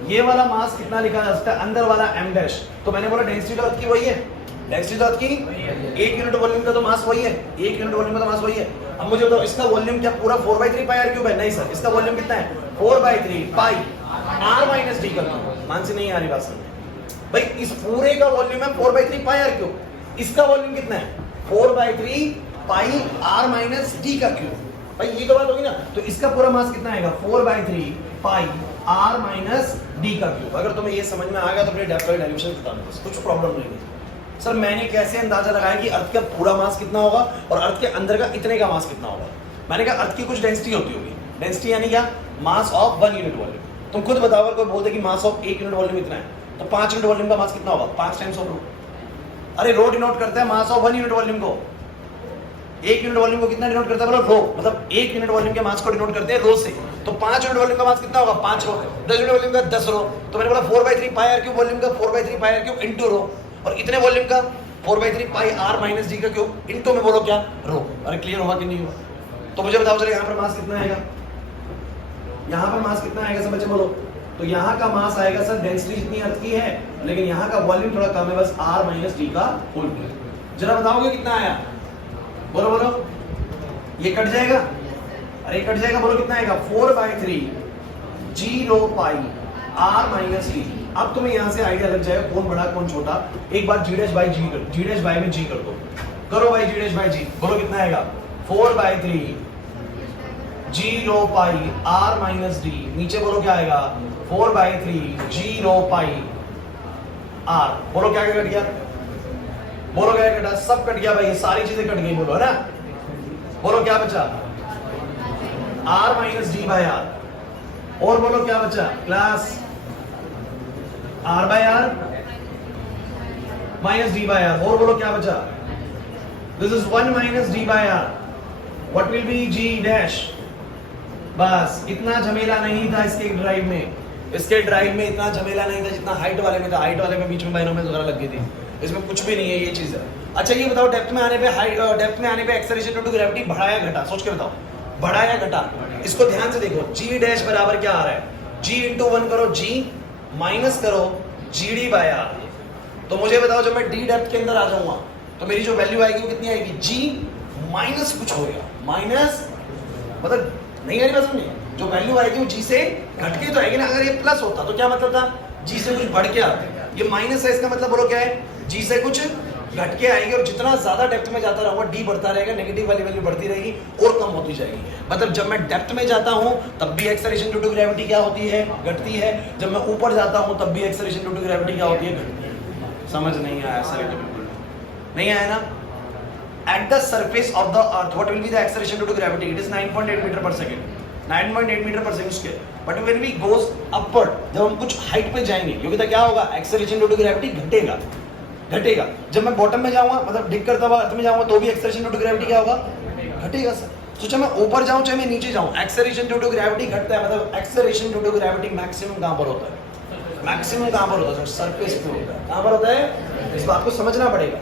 ये वाला मास कितना लिखा जा सकता है, अंदर वाला m डैश। तो मैंने बोला डेंसिटी अर्थ की वही है, डेंसिटी अर्थ की 1 यूनिट वॉल्यूम का तो मास वही है, 1 यूनिट वॉल्यूम का तो मास वही है। अब मुझे बताओ इसका वॉल्यूम क्या पूरा 4/3 पाई आर क्यूब है, नहीं सर, इसका वॉल्यूम कितना है 4/3 पाई आर माइनस डी कर दो। मान से नहीं आ रही बात समझ भाई, इस पूरे का वॉल्यूम है 4/3 पाई आर क्यूब, इसका वॉल्यूम कितना है 4/3 पाई आर माइनस डी का क्यूब। भाई ये तो बात होगी ना, तो इसका पूरा मास कितना आएगा 4/3 पाई आर माइनस डी का क्यूब। अगर तुम्हें ये समझ में आ गया तो अपने डेप्थ वाली डेरिवेशन बता दो, कुछ प्रॉब्लम नहीं है। सर मैंने कैसे अंदाजा लगाया कि अर्थ का पूरा मास कितना होगा और अर्थ के अंदर का इतने का मास कितना होगा। मैंने कहा अर्थ की कुछ डेंसिटी होती होगी, डेंसिटी यानी क्या, मास ऑफ 1 यूनिट वॉल्यूम। तुम खुद बताओ, कोई बोल दे कि मास ऑफ 1 यूनिट वॉल्यूम इतना है, तो 5 यूनिट वॉल्यूम का मास कितना होगा, 5 टाइम्स ऑफ रो। अरे रो डिनोट करता है मास ऑफ 1 यूनिट वॉल्यूम को, 1 यूनिट वॉल्यूम को कितना डिनोट करता है बोलो, रो, मतलब 1 यूनिट वॉल्यूम के मास को डिनोट करते हैं रो से। तो 5 यूनिट वॉल्यूम का मास कितना होगा 5 रो, 10 यूनिट वॉल्यूम का 10 रो। तो मैंने बोला 4/3 पाई आर क्यूब वॉल्यूम का 4/3 पाई आर क्यूब इनटू रो, और इतने वॉल्यूम का 4/3 पाई आर माइनस डी का क्यूब इनटू में बोलो क्या, रो। अरे क्लियर होगा कि नहीं होगा, तो मुझे बताओ चलो यहाँ पर मास कितना आएगा, यहाँ पर मास कितना आएगा सब बच्चे बोलो। तो यहाँ का मास आएगा सर डेंसिटी जितनी अर्थ की है, लेकिन यहाँ का वॉल्यूम थोड़ा कम है, बस आर माइनस डी का होल। जरा बताओगे कितना आया, बोलो बोलो, ये कट जाएगा, अरे कट जाएगा, बोलो कितना आएगा 4/3 जी रो पाई आर माइनस डी। अब तुम्हें यहाँ से आइडिया लग जाएगा कौन बड़ा कौन छोटा। एक बार जी डैश बाई जी कर, जी डैश बाई में जी कर दो, करो भाई जी डैश बाई जी, बोलो कितना आएगा 4/3 जी रो पाई आर माइनस डी, नीचे बोलो क्या आएगा 4/3 जी रो पाई आर। बोलो क्या क्या कट गया, बोलो क्या कटा, सब कट गया भाई, सारी चीजें कट गई, बोलो है ना। बोलो क्या बचा, R minus D by R, और बोलो क्या बचा class, R by R minus D by R, और बोलो क्या बचा, this is 1 minus D by R, what will be G dash. बस इतना झमेला नहीं था इसके ड्राइव में, इसके ड्राइव में इतना झमेला नहीं था जितना हाइट वाले में था। हाइट वाले में बीच में बाइनोमियल वगैरह लग गई थी, इसमें कुछ भी नहीं है, ये चीज है। अच्छा ये बताओ डेप्थ में आने पे डेप्थ में आने पे एक्सेलरेशन ड्यू टू ग्रेविटी बढ़ा या घटा, सोच के बताओ, बढ़ा या घटा। इसको ध्यान से देखो, जी डैश बराबर क्या आ रहा है, जी इंटू 1 करो जी माइनस करो जी डी बाय आर। तो मुझे बताओ जब मैं डी डेप्थ के अंदर आ जाऊंगा तो मेरी जो वैल्यू आएगी वो कितनी आएगी, जी माइनस कुछ हो गया, माइनस मतलब नहीं आएगी समझ में, जो वैल्यू आएगी वो जी से घट के तो आएगी ना। अगर ये प्लस होता तो क्या मतलब था, जी से कुछ बढ़ के आता, ये माइनस है, इसका मतलब बोलो क्या है, जी से कुछ घट के आएगी, और जितना ज्यादा डेप्थ में जाता रहूंगा डी बढ़ता रहेगा, नेगेटिव वाली वैल्यू बढ़ती रहेगी और कम होती जाएगी। मतलब जब मैं डेप्थ में जाता हूं तब भी एक्सेलरेशन ड्यू टू ग्रेविटी क्या होती है, घटती है। जब मैं ऊपर जाता हूं तब भी एक्सेलरेशन ड्यू टू ग्रेविटी क्या होती है, घटती है। समझ नहीं आया सर, बिल्कुल नहीं आया ना। At the surface of the earth what will be the acceleration due to gravity, it is 9.8 metre per second, 9.8 metre per second square. But when we goes upward, जब हम कुछ हाइट पे जाएंगे क्योंकि तो क्या होगा, एक्सेलरेशन ड्यू टू ग्रेविटी घटेगा, घटेगा। जब मैं बॉटम में जाऊंगा मतलब डिग करता हुआ अर्थ में जाऊंगा तो भी एक्सेलरेशन ड्यू टू ग्रेविटी क्या होगा, घटेगा सर। तो चाहे मैं ऊपर जाऊं चाहे मैं नीचे जाऊं, एक्सेलरेशन ड्यू टू ग्रेविटी घटता है। मतलब acceleration due to gravity maximum कहां पर होता है, मैक्सिमम कहां पर होता है, सरफेस पे होता है। कहां पर होता है, इस बात को समझना पड़ेगा।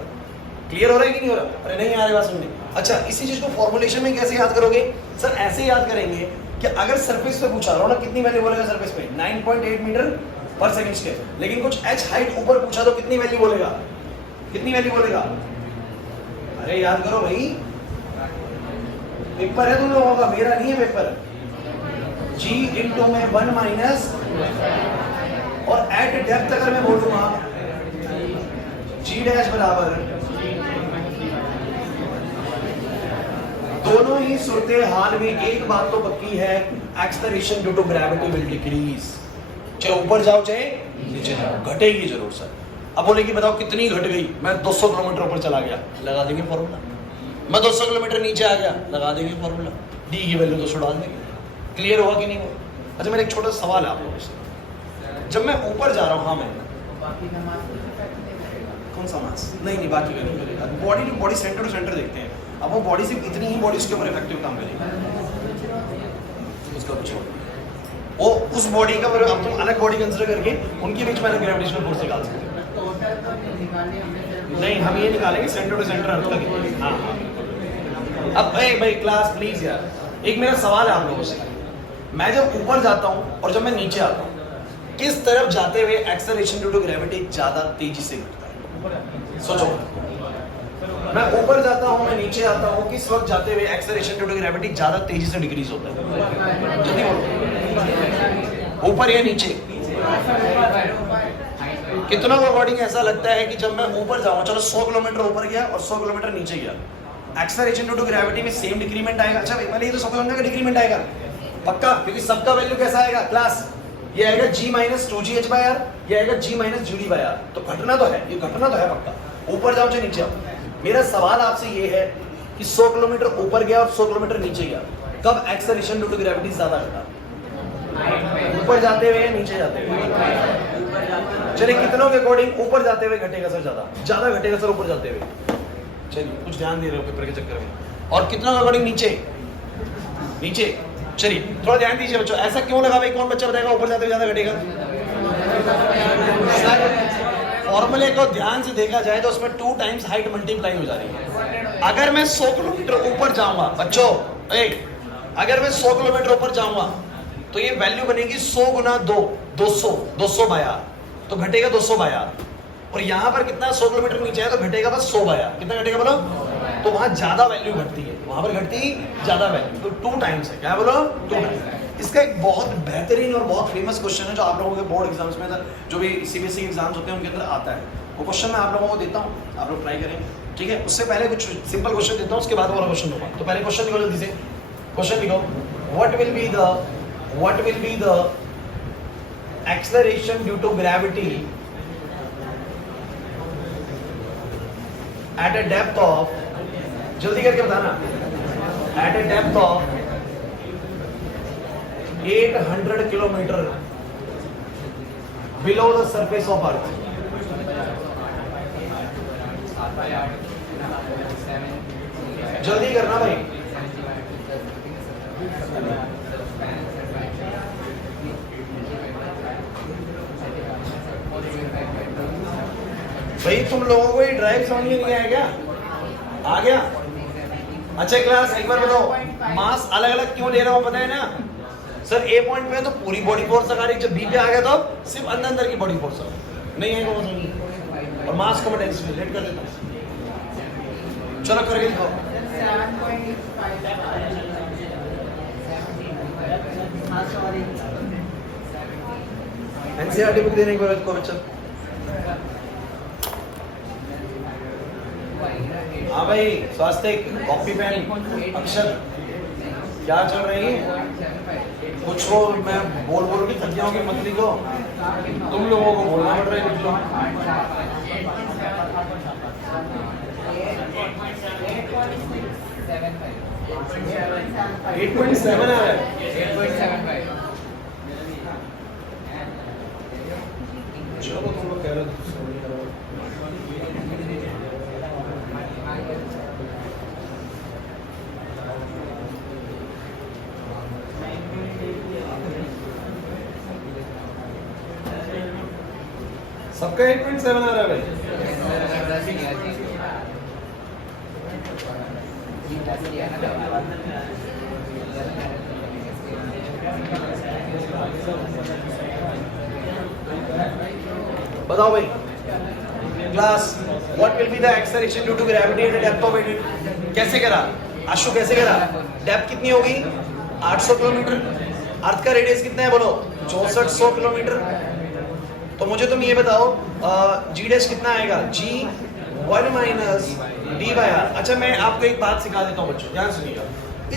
क्लियर हो रहा है कि नहीं हो रहा, अरे नहीं आ रही बात सुनने। अच्छा इसी चीज को फॉर्मुलेशन में कैसे याद करोगे, सर ऐसे याद करेंगे कि अगर सरफेस पे पूछा रहा हूँ ना कितनी वैल्यू बोलेगा सरफेस पे 9.8 मीटर पर सेकंड स्क्वायर, लेकिन कुछ h हाइट ऊपर पूछा तो कितनी वैल्यू बोलेगा, कितनी वैल्यू बोलेगा? अरे याद करो भाई, पेपर है तुम लोगों का, मेरा नहीं है पेपर। g इंटू में 1 माइनस, और एट डेप्थ अगर मैं बोलूंगा g डैश बराबर, दोनों ही सूरते हाल में एक बात तो पक्की है, acceleration due to gravity will decrease. चाहे ऊपर जाओ चाहे नीचे जाओ, घटेगी जरूर सर। अब बोले कि बताओ कितनी घट गई? मैं 200 किलोमीटर ऊपर चला गया, लगा देंगे फॉर्मूला। मैं 200 किलोमीटर नीचे आ गया, लगा देंगे फॉर्मूला। डी की वैल्यू 200 डाल देंगे। क्लियर हुआ कि नहीं हुआ? अच्छा मेरा एक छोटा सवाल है आप लोगों से, जब मैं ऊपर जा रहा हूँ, हाँ मैं कौन सा मास? नहीं बाकी का नहीं करेगा। Body to body, centre to centre देखते हैं। अब वो बॉडी सिर्फ इतनी ही बॉडी उसके ऊपर इफेक्टिव काम करेगी, उसका कुछ वो उस बॉडी का, अब तुम अलग बॉडी कंसीडर करके उनके बीच में अलग ग्रेविटेशनल फोर्स निकाल सकते हो। नहीं हम ये निकालेंगे सेंटर टू सेंटर अर्थ तक। हाँ अब भाई क्लास प्लीज यार, एक मेरा सवाल है आप लोगों से, मैं जब ऊपर जाता हूँ और जब मैं नीचे आता हूँ, किस तरफ जाते हुए एक्सेलरेशन ड्यू टू ग्रेविटी ज्यादा तेजी से घटता है? सोचो, मैं ऊपर जाता हूँ, मैं नीचे आता हूँ, किस वक्त जाते हुए एक्सेलरेशन ड्यू टू ग्रेविटी ज्यादा तेजी से डिक्रीज होता है? जल्दी बोलो, ऊपर या नीचे? कितना को अकॉर्डिंग ऐसा लगता है कि जब मैं ऊपर जाऊँ, चलो 100 किलोमीटर ऊपर गया और 100 किलोमीटर नीचे गया, एक्सेलरेशन ड्यू टू ग्रेविटी में सेम डिक्रीमेंट आएगा? अच्छा भाई पहले ये तो सब समझना का डिक्रीमेंट आएगा पक्का, क्योंकि सबका वैल्यू कैसा आएगा क्लास? ये आएगा g माइनस 2gh/r, ये आएगा g माइनस gd/r। तो घटना तो है, ये घटना तो है पक्का, ऊपर जाओ चाहे नीचे आओ। मेरा सवाल आपसे ये है कि 100 किलोमीटर ऊपर गया और 100 किलोमीटर नीचे गया, कब एक्सेलरेशन ड्यू टू ग्रेविटी ज्यादा घटा? ऊपर जाते हुए, नीचे जाते हुए? चलिए कितनों के अकॉर्डिंग ऊपर जाते हुए घटेगा सर? ज्यादा घटेगा सर ऊपर जाते हुए। चलिए कुछ ध्यान दे रहे हो पेपर के चक्कर में। और कितनों के अकॉर्डिंग नीचे? चलिए थोड़ा ध्यान दीजिए बच्चों, ऐसा क्यों लगा भाई? कौन बच्चा बताएगा ऊपर जाते हुए ज्यादा घटेगा? फॉर्मूले को ध्यान से देखा जाए तो उसमें 2 टाइम्स हाइट मल्टीप्लाई हो जा रही है। अगर मैं 100 किलोमीटर ऊपर जाऊंगा बच्चों, अगर मैं 100 किलोमीटर ऊपर जाऊंगा तो ये वैल्यू बनेगी 100 गुना 2, 200/r, तो घटेगा 200/r। और यहाँ पर कितना 100 किलोमीटर नीचे है तो घटेगा बस 100/r। कितना घटेगा बोलो? तो वहां ज्यादा वैल्यू घटती है, वहां पर घटती ज्यादा वैल्यू, तो 2 टाइम्स है। क्या बोलो? 2 टाइम्स। इसका एक बहुत बेहतरीन और बहुत फेमस क्वेश्चन है जो आप लोगों के बोर्ड एग्जाम्स में, जो भी सीबीएसई एग्जाम्स होते हैं उनके अंदर आता है। वो क्वेश्चन मैं आप लोगों को देता हूँ, आप लोग ट्राई करेंगे, ठीक है? उससे पहले कुछ सिंपल क्वेश्चन देता हूँ, उसके बाद वाला क्वेश्चन दूंगा। तो पहले क्वेश्चन लिखो जल्दी से, क्वेश्चन लिखो, what will be the acceleration due to gravity at a depth of, जल्दी करके बताना, at a depth of 800 kilometre below the surface of earth. जल्दी करना भाई। भाई तुम लोगों को ये ड्राइव समझ में नहीं आया क्या? आ गया? अच्छा क्लास एक बार बताओ, मास अलग अलग क्यों ले रहा हूं पता है ना सर? ए पॉइंट पे तो पूरी बॉडी फोर्स लगा रही, जब बी पे आ गया तो सिर्फ अंदर की बॉडी फोर्स नहीं है कौन सा, और मास को मैं डेंसिटी कर देता हूं। चलो करके दिखाओ। एनसीईआरटी बुक देने के बाद को बच्चा, हाँ भाई स्वास्थ्य, कॉपी पेन अक्षर क्या चल रही है? कुछ वो मैं बोल के थक गया हूँ कि मत लिखो, तुम लोगों को बोलना पड़ रहा है, लिख लो। 8.7 आ रहा है। 8.75। चलो तुम लोग कह रहे हो सबका 8.7 आ रहा है भाई। बताओ भाई class, what will be the acceleration due to gravity at the depth of it? कैसे करा आशु, कैसे करा? डेप्थ कितनी होगी? 800 किलोमीटर। अर्थ का रेडियस कितना है बोलो? 6400 किलोमीटर। तो मुझे तुम ये बताओ जी डैश कितना आएगा? G 1 minus D by are. अच्छा मैं आपको एक बात सिखा देता हूँ बच्चों, ध्यान सुनिएगा।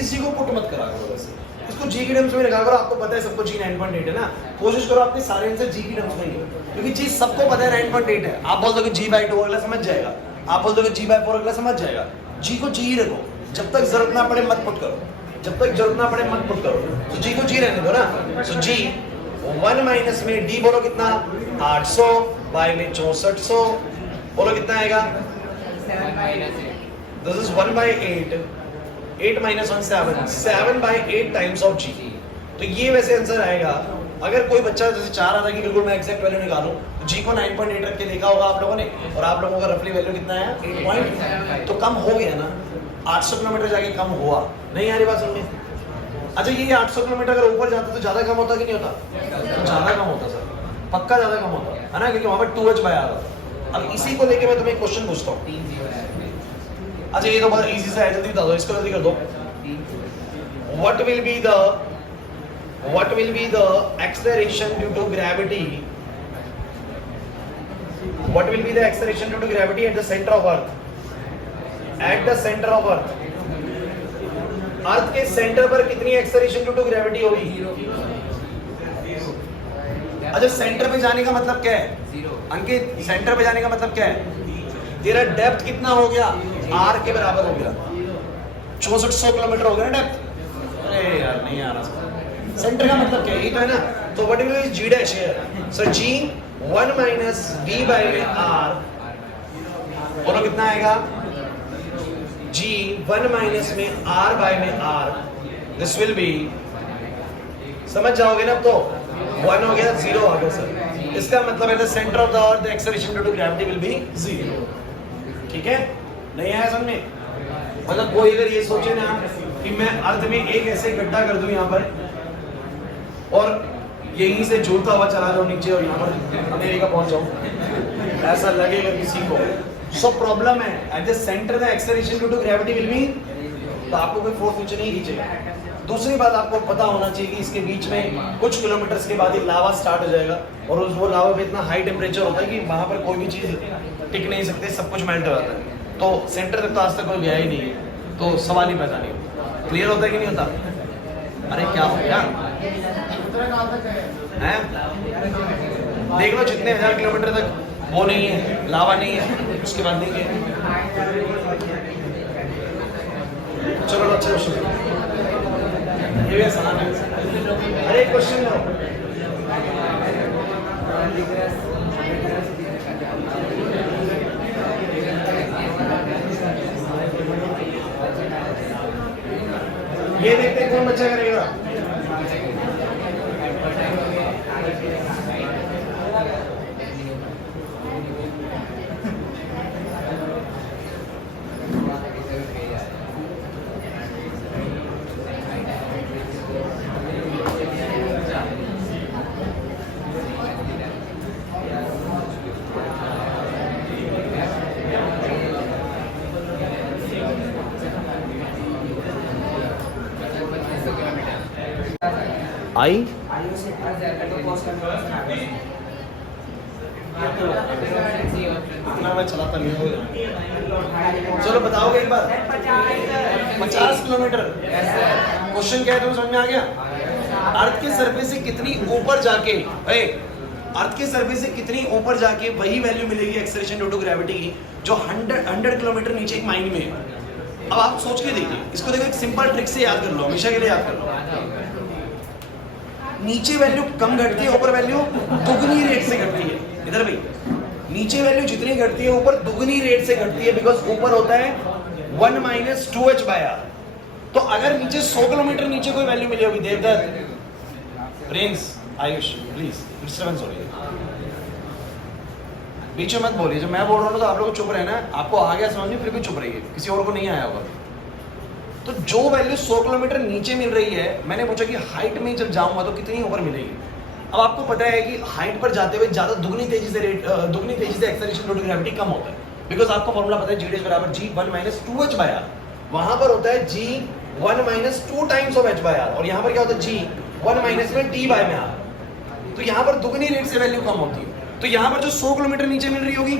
इस जी को पुट मत करा करो वैसे, इसको जी की टर्म्स में रखा करो। आपको पता है सबको जी 9.8 है ना, कोशिश करो आपके सारे आंसर जी की टर्म्स में ही हो, क्योंकि जी सबको पता है 9.8 है। आप बोल दो कि जी बाई 2 अगला समझ जाएगा, आप बोल दो कि जी बाई 4 अगला समझ जाएगा। जी को जी ही रखो, जब तक जरूरत ना पड़े मत पुट करो, जब तक जरूरत ना पड़े मत पुट करो। तो जी को जी रहने दो ना। सो जी 1 माइनस में डी बोलो कितना? 800 बाई में 6400, बोलो कितना आएगा? This is 1 by 8, 8 minus 1 7, 7 by 8 times of G. तो ये वैसे आंसर आएगा। अगर कोई बच्चा जैसे चाह रहा था कि बिल्कुल मैं एग्जैक्ट वैल्यू निकालूं, तो जी को 9.8 रख के देखा होगा आप लोगों ने, और आप लोगों का रफली वैल्यू कितना है? 8 पॉइंट। तो कम हो गया ना, 800 किलोमीटर जाके कम हुआ। नहीं आ रही बात सुनने? अच्छा ये 800 किलोमीटर अगर ऊपर जाता तो ज्यादा कम होता कि नहीं होता? तो ज्यादा कम होता सर, पक्का ज्यादा कम होता है ना, क्योंकि वहां पर 2h बाय आ रहा था। अब इसी को लेके मैं तुम्हें क्वेश्चन पूछता हूँ। अच्छा ये तो बहुत इजी सा है, जल्दी बता दो, इसको जल्दी कर दो। What will be the acceleration due to gravity? What will be the acceleration due to gravity at the center of Earth? At the center of Earth. अर्थ के सेंटर पर कितनी एक्सेलरेशन ड्यू टू ग्रेविटी होगी? अच्छा सेंटर पे जाने का मतलब क्या है? अंकित, सेंटर पे जाने का मतलब क्या है? तेरा डेप्थ कितना हो गया? आर के बराबर हो गया, 6400 किलोमीटर हो गया ना डेप्थ। अरे यार नहीं आ रहा। सेंटर का मतलब क्या है? ये तो है ना। तो what will be G dash here? So G 1 minus D by में आर, बोलो कितना आएगा? जी 1 माइनस में आर बाय में आर, दिस विल बी, समझ जाओगे ना? तो 1 हो गया, 0 आ गया सर। इसका मतलब है the centre of the earth the acceleration due to gravity will be 0। ठीक है, नहीं आया समझ में? मतलब कोई अगर ये सोचे ना कि मैं अर्थ में एक ऐसे गड्ढा कर दूं यहाँ पर और यहीं से झूलता हुआ चला जाऊं नीचे और यहाँ पर अमेरिका पहुंच जाऊं, ऐसा लगेगा किसी को। सो प्रॉब्लम है at the centre the acceleration due to gravity will be, तो आपको कोई फोर्स नीचे नहीं खींचेगा। दूसरी बात आपको पता होना चाहिए कि इसके बीच में कुछ किलोमीटर्स के बाद ही लावा स्टार्ट हो जाएगा, और उस वो लावा पे इतना हाई टेम्परेचर होता है कि वहां पर कोई भी चीज टिक नहीं सकती, सब कुछ मेल्ट हो जाता है। तो सेंटर तक तो आज तक कोई गया ही नहीं है, तो सवाल ही पैदा नहीं होता। क्लियर होता है कि नहीं होता? अरे क्या हो गया है? देख लो जितने 1000 किलोमीटर तक वो नहीं है, लावा नहीं है, उसके बाद नहीं है। चलो अच्छा क्वेश्चन, ये भी आसान है। अरे क्वेश्चन लो, ये देखते हैं कौन बच्चा करेगा। आई मैं चलाता नहीं हूँ। चलो बताओगे एक बार? 50 किलोमीटर। क्वेश्चन क्या है तुम्हें समझ में आ गया? अर्थ के सरफेस से कितनी ऊपर जाके, अर्थ के सरफेस से कितनी ऊपर जाके वही वैल्यू मिलेगी एक्सेलरेशन ड्यू टू ग्रेविटी की जो 100 किलोमीटर नीचे एक माइंड में है। अब आप सोच के देखिए इसको, देखो एक सिंपल ट्रिक से याद कर लो, हमेशा के लिए याद कर लो। नीचे वैल्यू कम घटती है, ऊपर वैल्यू दुगनी रेट से घटती है। इधर भाई नीचे वैल्यू जितनी घटती है ऊपर दुगनी रेट से घटती है, बिकॉज ऊपर होता है 1 माइनस 2h बाय आर। तो अगर नीचे 100 किलोमीटर नीचे कोई वैल्यू मिली होगी, Devdatt, Prince, Ayush, please disturbance हो रही है, बीच में मत बोलिए। जब मैं बोल रहा हूँ तो आप लोग चुप रहना है। आपको आ गया समझ में, फिर भी चुप रहिए, किसी और को नहीं आया होगा। तो जो वैल्यू 100 किलोमीटर नीचे मिल रही है, मैंने पूछा कि हाइट में जब जाऊंगा तो कितनी ऊपर मिलेगी। अब आपको पता है कि हाइट पर जाते हुए ज्यादा दुगनी तेजी से एक्सेलरेशन ड्यू टू ग्रेविटी कम होता है, बिकॉज आपको फॉर्मूला पता है g बराबर g1 - 2h/r। वहां पर होता है g1 - 2 टाइम्स ऑफ h/r, और यहाँ पर क्या होता है g1 - में t/r। तो यहाँ पर दुगनी रेट से वैल्यू कम होती है। तो यहाँ पर जो 100 किलोमीटर नीचे मिल रही होगी,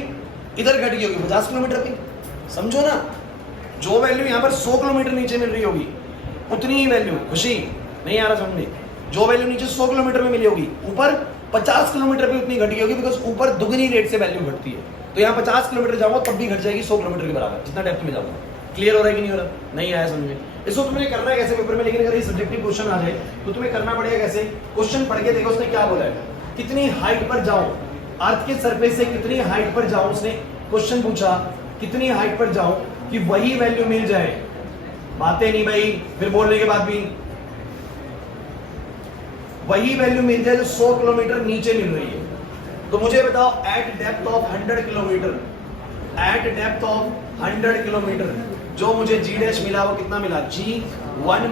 इधर घट गई होगी 50 किलोमीटर पे। समझो ना, जो वैल्यू यहाँ पर 100 किलोमीटर नीचे मिल रही होगी उतनी ही वैल्यू, खुशी नहीं आ रहा समझ में, जो वैल्यू नीचे 100 किलोमीटर में मिली होगी ऊपर 50 किलोमीटर पे उतनी घटी होगी, बिकॉज ऊपर दुगनी रेट से वैल्यू घटती है। तो यहाँ 50 किलोमीटर जाऊंगा तब भी घट जाएगी 100 किलोमीटर के बराबर, जितना डेप्थ में जाऊंगा। क्लियर हो रहा है कि नहीं हो रहा? नहीं आया समझ में? इसको तुम्हें करना है कैसे पेपर में, लेकिन अगर ये सब्जेक्टिव क्वेश्चन आ जाए तो तुम्हें करना पड़ेगा कैसे। क्वेश्चन पढ़ के देखो उसने क्या बोला है, कितनी हाइट पर जाऊं, अर्थ के सरफेस से कितनी हाइट पर जाऊं। उसने क्वेश्चन पूछा कितनी हाइट पर जाऊं कि वही वैल्यू मिल जाए। बातें नहीं भाई, फिर बोलने के बाद भी वही वैल्यू मिल जाए जो 100 किलोमीटर नीचे मिल रही है। तो मुझे बताओ eight depth of 100 kilometre, eight depth of 100 kilometre जो मुझे g डैश मिला वो कितना मिला, g1 -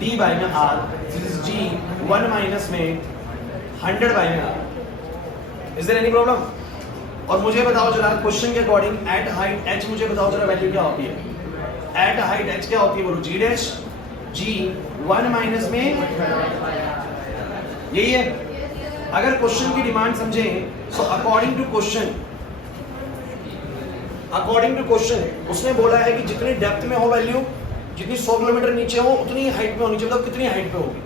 t/r, g1 - में 100/r। Is there any problem? और मुझे बताओ जरा क्वेश्चन के अकॉर्डिंग एट हाइट h मुझे बताओ जरा वैल्यू क्या होती है। एट हाइट h क्या होती है बोलो, g डैश g1 - में यही है। अगर क्वेश्चन की डिमांड समझें तो अकॉर्डिंग टू क्वेश्चन उसने बोला है कि जितनी डेप्थ में हो वैल्यू, जितनी 100 किलोमीटर नीचे हो उतनी हाइट में होनी चाहिए। मतलब कितनी हाइट पे होगी,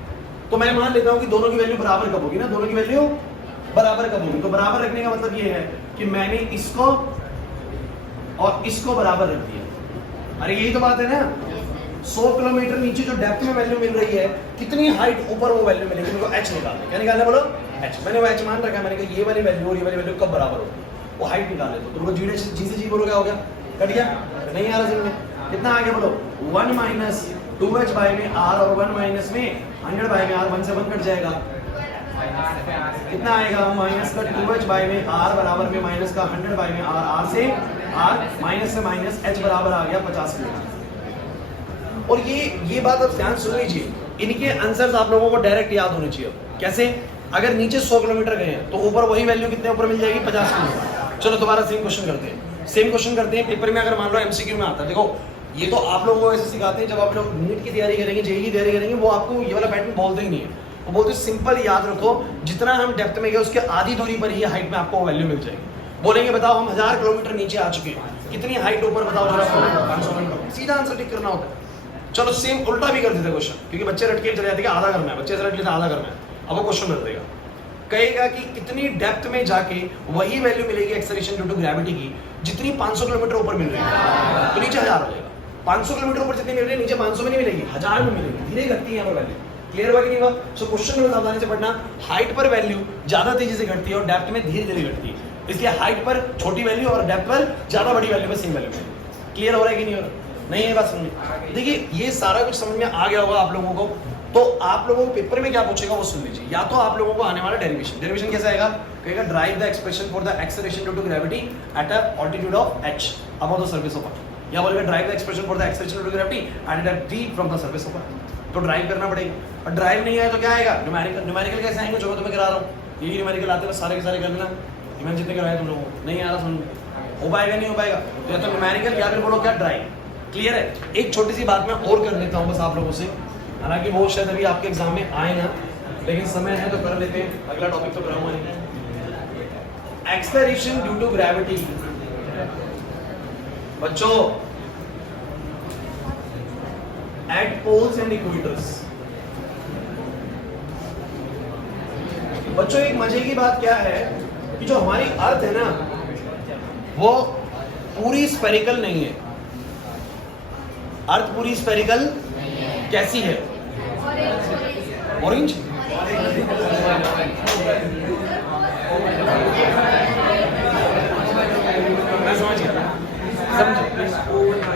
तो मैं मान लेता हूं कि दोनों की वैल्यू बराबर कब होगी ना, दोनों की वैल्यू बराबर कब होगी। तो बराबर रखने का मतलब ये है कि मैंने इसको और इसको बराबर रख दिया। अरे यही तो बात है ना, 100 किलोमीटर नीचे जो डेप्थ में वैल्यू मिल रही है, कितनी हाइट ऊपर वो वैल्यू मिलेगी। मेरे को h निकालना है, क्या निकालना है बोलो, h। मैंने वो h मान रखा है, मैंने कहा ये वाली वैल्यू और ये वाली वैल्यू कब बराबर होगी, वो हाइट निकाल लेते। तो g डैश g से g बोलो क्या हो गया, कट गया, नहीं आ रहा समझ में। कितना आ गया बोलो, 1 - 2h/r और 1 - में 100/r, 1 से 1 कट जाएगा, कितना आएगा माइनस का 2h/r बराबर में माइनस का 100/r, r से r माइनस से माइनस h बराबर आ गया 50 किलोमीटर। और ये बात आप ध्यान सुन लीजिए, इनके आंसर्स आप लोगों को डायरेक्ट याद होने चाहिए। कैसे, अगर नीचे 100 किलोमीटर गए हैं तो ऊपर वही वैल्यू कितने ऊपर मिल जाएगी, 50 किलोमीटर। चलो दोबारा सेम क्वेश्चन करते हैं। पेपर में अगर मान लो एमसीक्यू में आता है, देखो ये तो आप लोगों को ऐसे सिखाते हैं जब आप लोग नीट की तैयारी करेंगे, जेईई की तैयारी करेंगे, वो आपको ये वाला पैटर्न बोलते ही नहीं है। वो बोलते सिंपल याद रखो, जितना हम डेप्थ में गए उसके आधी दूरी पर ही हाइट में आपको वैल्यू मिल जाएगी। बोलेंगे बताओ हम 1000 किलोमीटर नीचे आ चुके हैं, कितनी हाइट ऊपर बताओ जरा, 500 किलोमीटर। सीधा आंसर टिक करना होता है। चलो सेम उल्टा भी कर देते क्वेश्चन, क्योंकि बच्चे रट के चले जाते हैं आधा करना है, बच्चे से रट लेते आधा करना है। अब वो क्वेश्चन कर देगा, कहेगा कि कितनी डेप्थ में जाके वही वैल्यू मिलेगी एक्सेलरेशन ड्यू टू ग्रेविटी की जितनी 500 किलोमीटर ऊपर मिल रही है। तो नीचे 1000 हो जाएगा। 500 किलोमीटर ऊपर जितनी मिल रही है नीचे 500 में नहीं मिलेगी, 1000 में मिलेगी, धीरे घटती है वैल्यू। क्लियर हुआ कि नहीं हुआ? सो क्वेश्चन में सावधानी से पढ़ना, हाइट पर वैल्यू ज्यादा तेजी से घटती है और डेप्थ में धीरे धीरे घटती है। इसलिए हाइट पर छोटी वैल्यू और डेप्थ पर ज्यादा बड़ी वैल्यू में सेम वैल्यू मिलेगी। क्लियर हो रहा है कि नहीं हो रहा? नहीं है बात समझ। देखिए ये सारा कुछ समझ में आ गया होगा आप लोगों को। तो आप लोगों को पेपर में क्या पूछेगा वो सुन लीजिए। या तो आप लोगों को आने वाला डेरिवेशन कैसा आएगा, कहेगा derive the expression for the acceleration due to gravity at a altitude of h above the surface of earth, या बोलेगा derive the expression for the acceleration due to gravity at a d from the surface of earth. तो ड्राइव करना पड़ेगा, और ड्राइव नहीं आया तो क्या आएगा, न्यूमेरिकल कैसे आएंगे जो मैं तुम्हें करा रहा हूँ। यही न्यूमेरिकल आते हैं सारे के सारे कर लेना, इवन जितने कराए तुम लोगों को। नहीं आ रहा समझ, हो पाएगा नहीं हो पाएगा, तो या तो न्यूमेरिकल या फिर बोलो क्या ड्राइव। क्लियर है? एक छोटी सी बात मैं और कर लेता हूँ बस आप लोगों से, हालांकि वो शायद अभी आपके एग्जाम में आए ना, लेकिन समय है तो कर लेते हैं। अगला टॉपिक तो कराऊंगा नहीं। एक्सेलरेशन ड्यू टू ग्रेविटी बच्चों एट पोल्स एंड इक्वेटर्स। बच्चों एक मजे की बात क्या है कि जो हमारी अर्थ है ना वो पूरी स्फेरिकल नहीं है। अर्थ पूरी स्फेरिकल कैसी है? ऑरेंज। मैं समझ गया, समझे?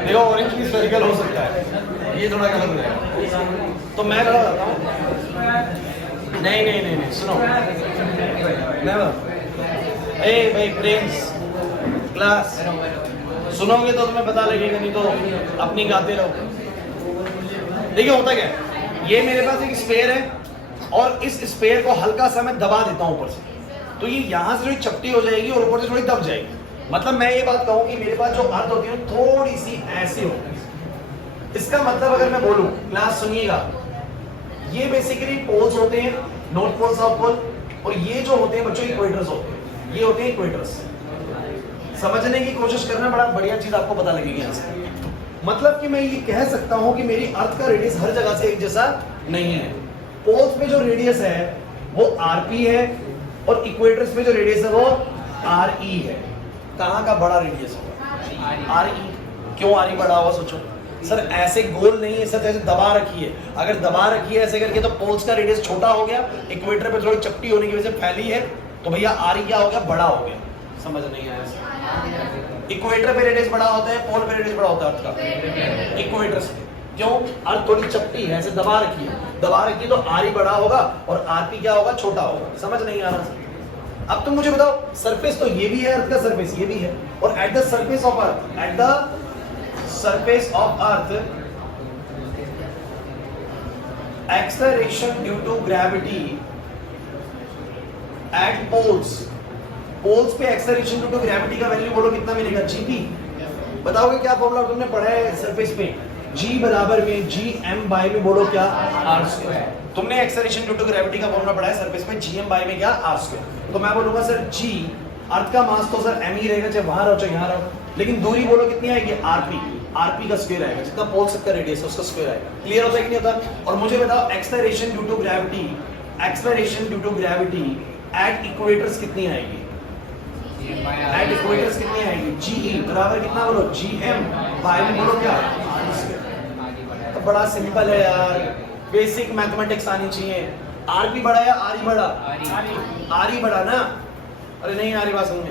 देखो ऑरेंज भी स्फेरिकल हो सकता है, ये थोड़ा गलत है। तो मैं थोड़ा बताता हूँ, नहीं सुनो, नेवर। ए भाई प्रिंस क्लास सुनोगे तो तुम्हें पता लगेगा, नहीं तो अपनी गाते रहो। देखिए होता क्या है, ये मेरे पास एक स्पेयर है और इस स्पेयर को हल्का सा मैं दबा देता हूं ऊपर से, तो ये यहां से थोड़ी चपटी हो जाएगी और ऊपर से थोड़ी दब जाएगी। मतलब मैं ये बात कहूं कि मेरे पास जो अर्थ होती है थोड़ी सी ऐसी होती है। इसका मतलब अगर मैं बोलूं, क्लास सुनिएगा, ये बेसिकली पोल्स होते हैं, नॉर्थ पोल साउथ पोल, और ये जो होते हैं बच्चों इक्वेटर्स होते हैं, ये होते हैं इक्वेटर्स। समझने की कोशिश करना, बड़ा बढ़िया चीज आपको पता लगेगी यहां से। मतलब कि मैं ये कह सकता हूं कि मेरी अर्थ का रेडियस हर जगह से एक जैसा नहीं है। पोल्स पे जो रेडियस है वो आरपी है और इक्वेटर्स पे जो रेडियस है वो आर ई है। कहां का बड़ा रेडियस होगा? R E. क्यों आर ई बड़ा होगा सोचो सर, ऐसे गोल नहीं है सर, ऐसे दबा रखी है। अगर दबा रखी है ऐसे करके तो पोल्स का रेडियस छोटा हो गया, इक्वेटर पे थोड़ी चपटी होने की वजह से फैली है, तो भैया आर ई क्या हो गया? बड़ा हो गया। समझ नहीं आया सर? इक्वेटर पे रेडियस बड़ा होता है, पोल पे रेडियस बड़ा होता है अर्थ का, इक्वेटर से। क्यों? अर्थ थोड़ी चपटी है, ऐसे दबा रखी है, दबा रखी तो आर ई बड़ा होगा और आर पी क्या होगा? छोटा होगा। समझ नहीं आ रहा सर? अब तुम मुझे बताओ, सरफेस तो ये भी है, अर्थ का सरफेस ये भी है, और eight the surface of earth, at the surface of earth, acceleration due to gravity at poles पे acceleration due to gravity का वैल्यू बोलो कितना मिलेगा? जीपी। बताओगे क्या फॉर्मूला तुमने पढ़ा है सरफेस पे? जी बराबर में जी एम बाई में बोलो क्या? R square. तुमने एक्सेलरेशन ड्यू टू ग्रेविटी का फॉर्मूला पढ़ा है सरफेस पे, जी एम बाई में क्या? R square. तो मैं बोलूंगा सर जी, अर्थ का मास तो सर एम ही रहेगा, चाहे वहां रहो चाहे यहाँ रहो, लेकिन दूरी बोलो कितनी आएगी? आरपी। आरपी का स्क्वायर आएगा, जितना पोल का रेडियस है उसका स्क्वायर आएगा। क्लियर होता है कि नहीं होता? और मुझे बताओ acceleration due to gravity, acceleration due to gravity at equators कितनी आएगी? एट इक्वेटर्स कितनी आएगी? जी बराबर कितना बोलो? जी एम बाय में बोलो क्या? तो बड़ा सिंपल है यार, बेसिक मैथमेटिक्स आनी चाहिए। आरपी बड़ा या आर ई बड़ा? आर ई बड़ा ना? अरे नहीं आ रही बात समझ में,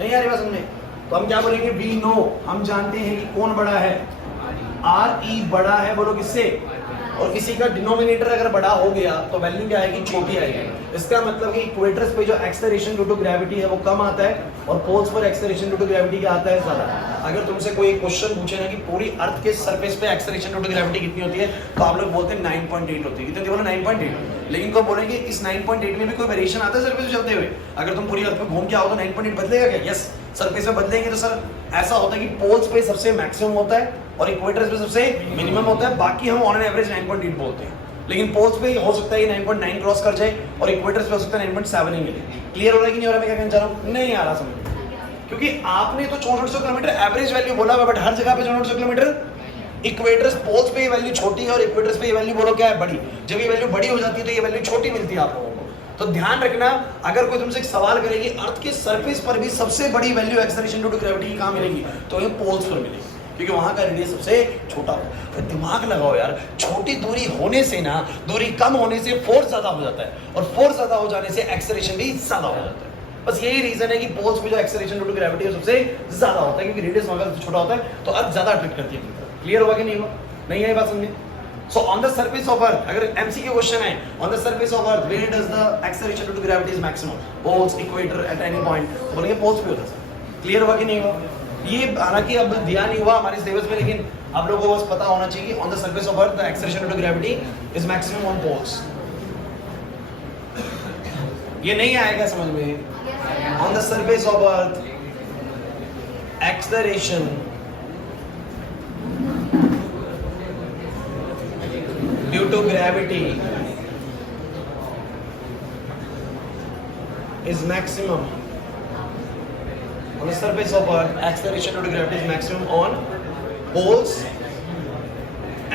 नहीं आ रही बात समझ में, तो हम क्या बोलेंगे? वी नो, हम जानते हैं कि कौन बड़ा है? आर ई बड़ा है बोलो किससे? और किसी का डिनोमिनेटर अगर बड़ा हो गया तो वैल्यू क्या आएगी? छोटी आएगी। इसका मतलब कि इक्वेटर्स पे जो एक्सेलरेशन ड्यू टू ग्रेविटी है वो कम आता है और पोल्स पर एक्सेलरेशन ड्यू टू ग्रेविटी क्या आता है? ज्यादा। अगर तुमसे कोई क्वेश्चन पूछे ना कि पूरी अर्थ के सरफेस पे एक्सेलरेशन ड्यू टू ग्रेविटी कितनी होती है, तो आप लोग बोलते हैं 9.8 होती है। कितनी बोलो? 9.8। लेकिन को बोलेंगे इस 9.8 में भी कोई वेरिएशन आता है सरफेस पे चलते हुए? अगर तुम पूरी अर्थ पे घूम के आओ तो 9.8 बदलेगा क्या? यस, सरफेस में बदलेंगे। तो सर ऐसा होता है कि पोल्स पे सबसे मैक्सिमम होता है और इक्वेटर्स पे सबसे मिनिमम होता है, बाकी हम ऑन एन एवरेज 9.8 बोलते हैं। लेकिन पोल्स पे हो सकता है ये 9.9 क्रॉस कर जाए और इक्वेटर्स पे हो सकता है 9.7 ही मिले। क्लियर हो रहा है कि नहीं हो रहा? मैं क्या कहना चाह रहा हूँ? नहीं आ रहा समझ, क्योंकि आपने तो 6400 किलोमीटर एवरेज वैल्यू बोला है, बट हर जगह पे 6400 किलोमीटर इक्वेटर्स, पोल्स पे ये वैल्यू छोटी है और इक्वेटर्स पे ये वैल्यू बोलो क्या है? बड़ी। जब ये वैल्यू बड़ी हो जाती है तो ये वैल्यू छोटी मिलती है आप लोगों को। तो ध्यान रखना, अगर कोई तुमसे एक सवाल करेगी अर्थ के सरफेस पर भी सबसे बड़ी value acceleration due to gravity की कहां मिलेगी, तो ये पोल्स पर मिलेगी, क्योंकि वहां का रेडियस सबसे छोटा हो। तो दिमाग लगाओ यार, छोटी दूरी होने से ना, दूरी कम होने से फोर्स ज्यादा हो जाता है और फोर्स ज्यादा हो जाने से एक्सेलरेशन भी ज्यादा हो जाता है। बस यही रीजन है कि पोल्स में जो एक्सेलरेशन ड्यू टू ग्रेविटी है सबसे ज्यादा होता है, क्योंकि रेडियस वहां का छोटा होता है तो अर्थ ज्यादा अट्रैक्ट करती है। क्लियर होगा कि नहीं होगा? नहीं है बात समझे? So on the surface of Earth, अगर MCQ क्वेश्चन है, on the surface of Earth, where does the acceleration due to gravity is maximum? Poles, equator, at any point. तो बोलेंगे poles पे होता है। क्लियर हुआ कि नहीं हुआ? ये हालांकि अब दिया नहीं हुआ हमारे सिलेबस में, लेकिन आप लोगों को बस पता होना चाहिए कि on the surface of Earth, the acceleration due to gravity is maximum on poles. ये नहीं आएगा समझ में? On the surface of Earth, acceleration due to gravity is maximum on the surface of Earth. Acceleration due to gravity is maximum on poles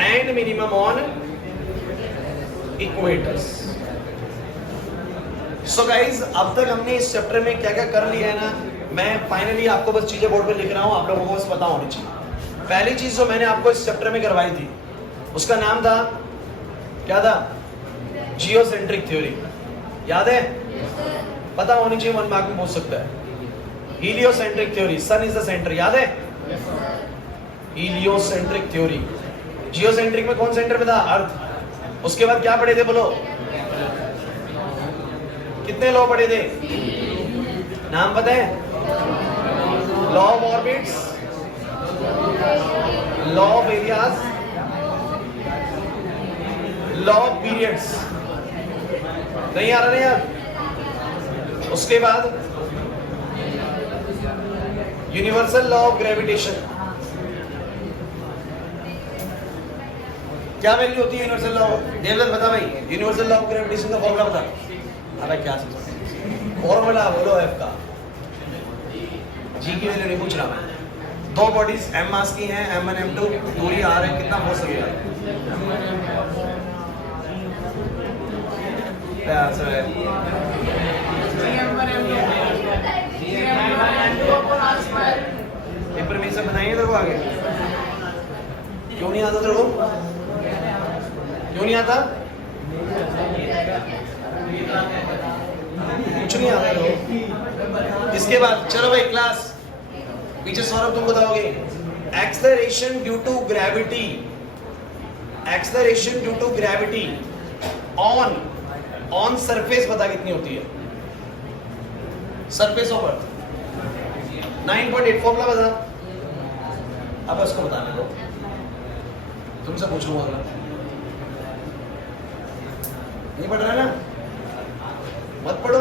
and minimum on equators. So guys, अब तक हमने इस चैप्टर में क्या क्या कर लिया है ना, मैं फाइनली आपको बस चीजें बोर्ड पे लिख रहा हूँ, आप लोगों को बस पता होनी चाहिए। पहली चीज जो मैंने आपको इस चैप्टर में करवाई थी उसका नाम था क्या था? Geocentric theory. याद है? पता होनी चाहिए, 1 मार्क में पूछ सकता है। Heliocentric theory, sun is the centre, याद है? Heliocentric theory. जियोसेंट्रिक में कौन सेंटर में था? अर्थ। उसके बाद क्या पढ़े थे बोलो? कितने लॉ पढ़े थे? नाम पता है? Law of orbits, law of areas, law of periods नहीं आ रहा ना यार। उसके बाद यूनिवर्सल लॉ ऑफ ग्रेविटेशन, क्या वैल्यू होती है यूनिवर्सल लॉ? देवदत्त बता भाई, यूनिवर्सल लॉ ऑफ ग्रेविटेशन का फॉर्मूला बता। अबे क्या फॉर्मूला बोलो एफ का, जी की वैल्यू नहीं पूछ रहा मैं। दो बॉडीज m मास की हैं, m1 m2, दूरी r है, कितना फोर्स लगेगा? क्या आंसर है? पेपर में सब बनाइए तेरे को आगे। क्यों नहीं आता तेरे को? क्यों नहीं आता? कुछ नहीं आता तेरे को। इसके बाद चलो भाई क्लास पीछे सौरभ तुम बताओगे। Acceleration due to gravity, acceleration due to gravity on surface बता कितनी होती है? सरफेस ऑफ अर्थ 9.8 फॉर्मूला बता। अब उसको बताने दो, तुमसे पूछ लूंगा अगला। नहीं पढ़ रहा ना, मत पढ़ो,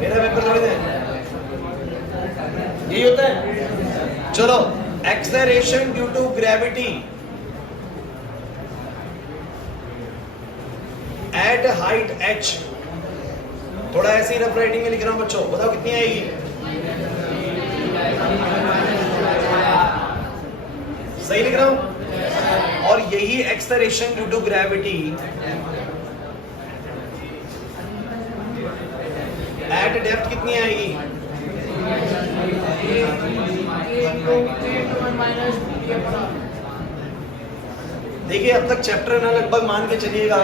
मेरा पेपर थोड़ी दे। यही होता है। चलो, acceleration due to gravity at height h, थोड़ा ऐसे ही रफ राइटिंग में लिख रहा हूं बच्चों, बताओ कितनी आएगी? सही लिख रहा हूं? और यही acceleration due to gravity at depth कितनी आएगी? देखिए अब तक चैप्टर ना लगभग मान के चलिएगा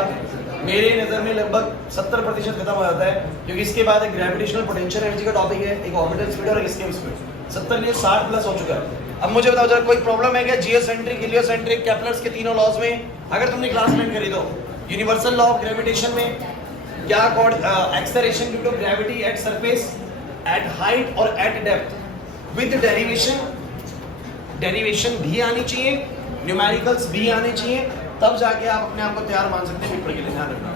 मेरी नजर में लगभग 70% खत्म हो जाता है, क्योंकि इसके बाद एक ग्रेविटेशनल पोटेंशियल एनर्जी का टॉपिक है, एक ऑर्बिटल स्पीड और एक एस्केप स्पीड। 70 नहीं 60 प्लस हो चुका है। अब मुझे बताओ जरा, कोई प्रॉब्लम है क्या जियोसेंट्रिक, हेलियोसेंट्रिक, केपलर्स के तीनों लॉज में? अगर तुमने क्लास में करी तो यूनिवर्सल लॉ ऑफ ग्रेविटेशन में क्या acceleration due to gravity at surface, at height और एट डेप्थ विद डेरिवेशन भी आनी चाहिए, न्यूमेरिकल्स भी आने चाहिए, तब जाके आप अपने आप को तैयार मान सकते हैं पेपर के लिए। ध्यान रखना।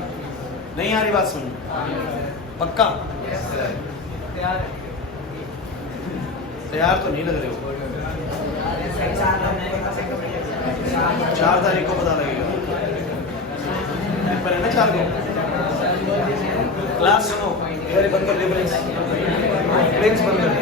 नहीं आ रही बात समझ? पक्का तैयार तो नहीं लग रहे हो? 4 तारीख को पता लगेगा, पेपर है ना 4 को। क्लास सुनो, बंद कर दे, प्लेन्स बंद कर दे।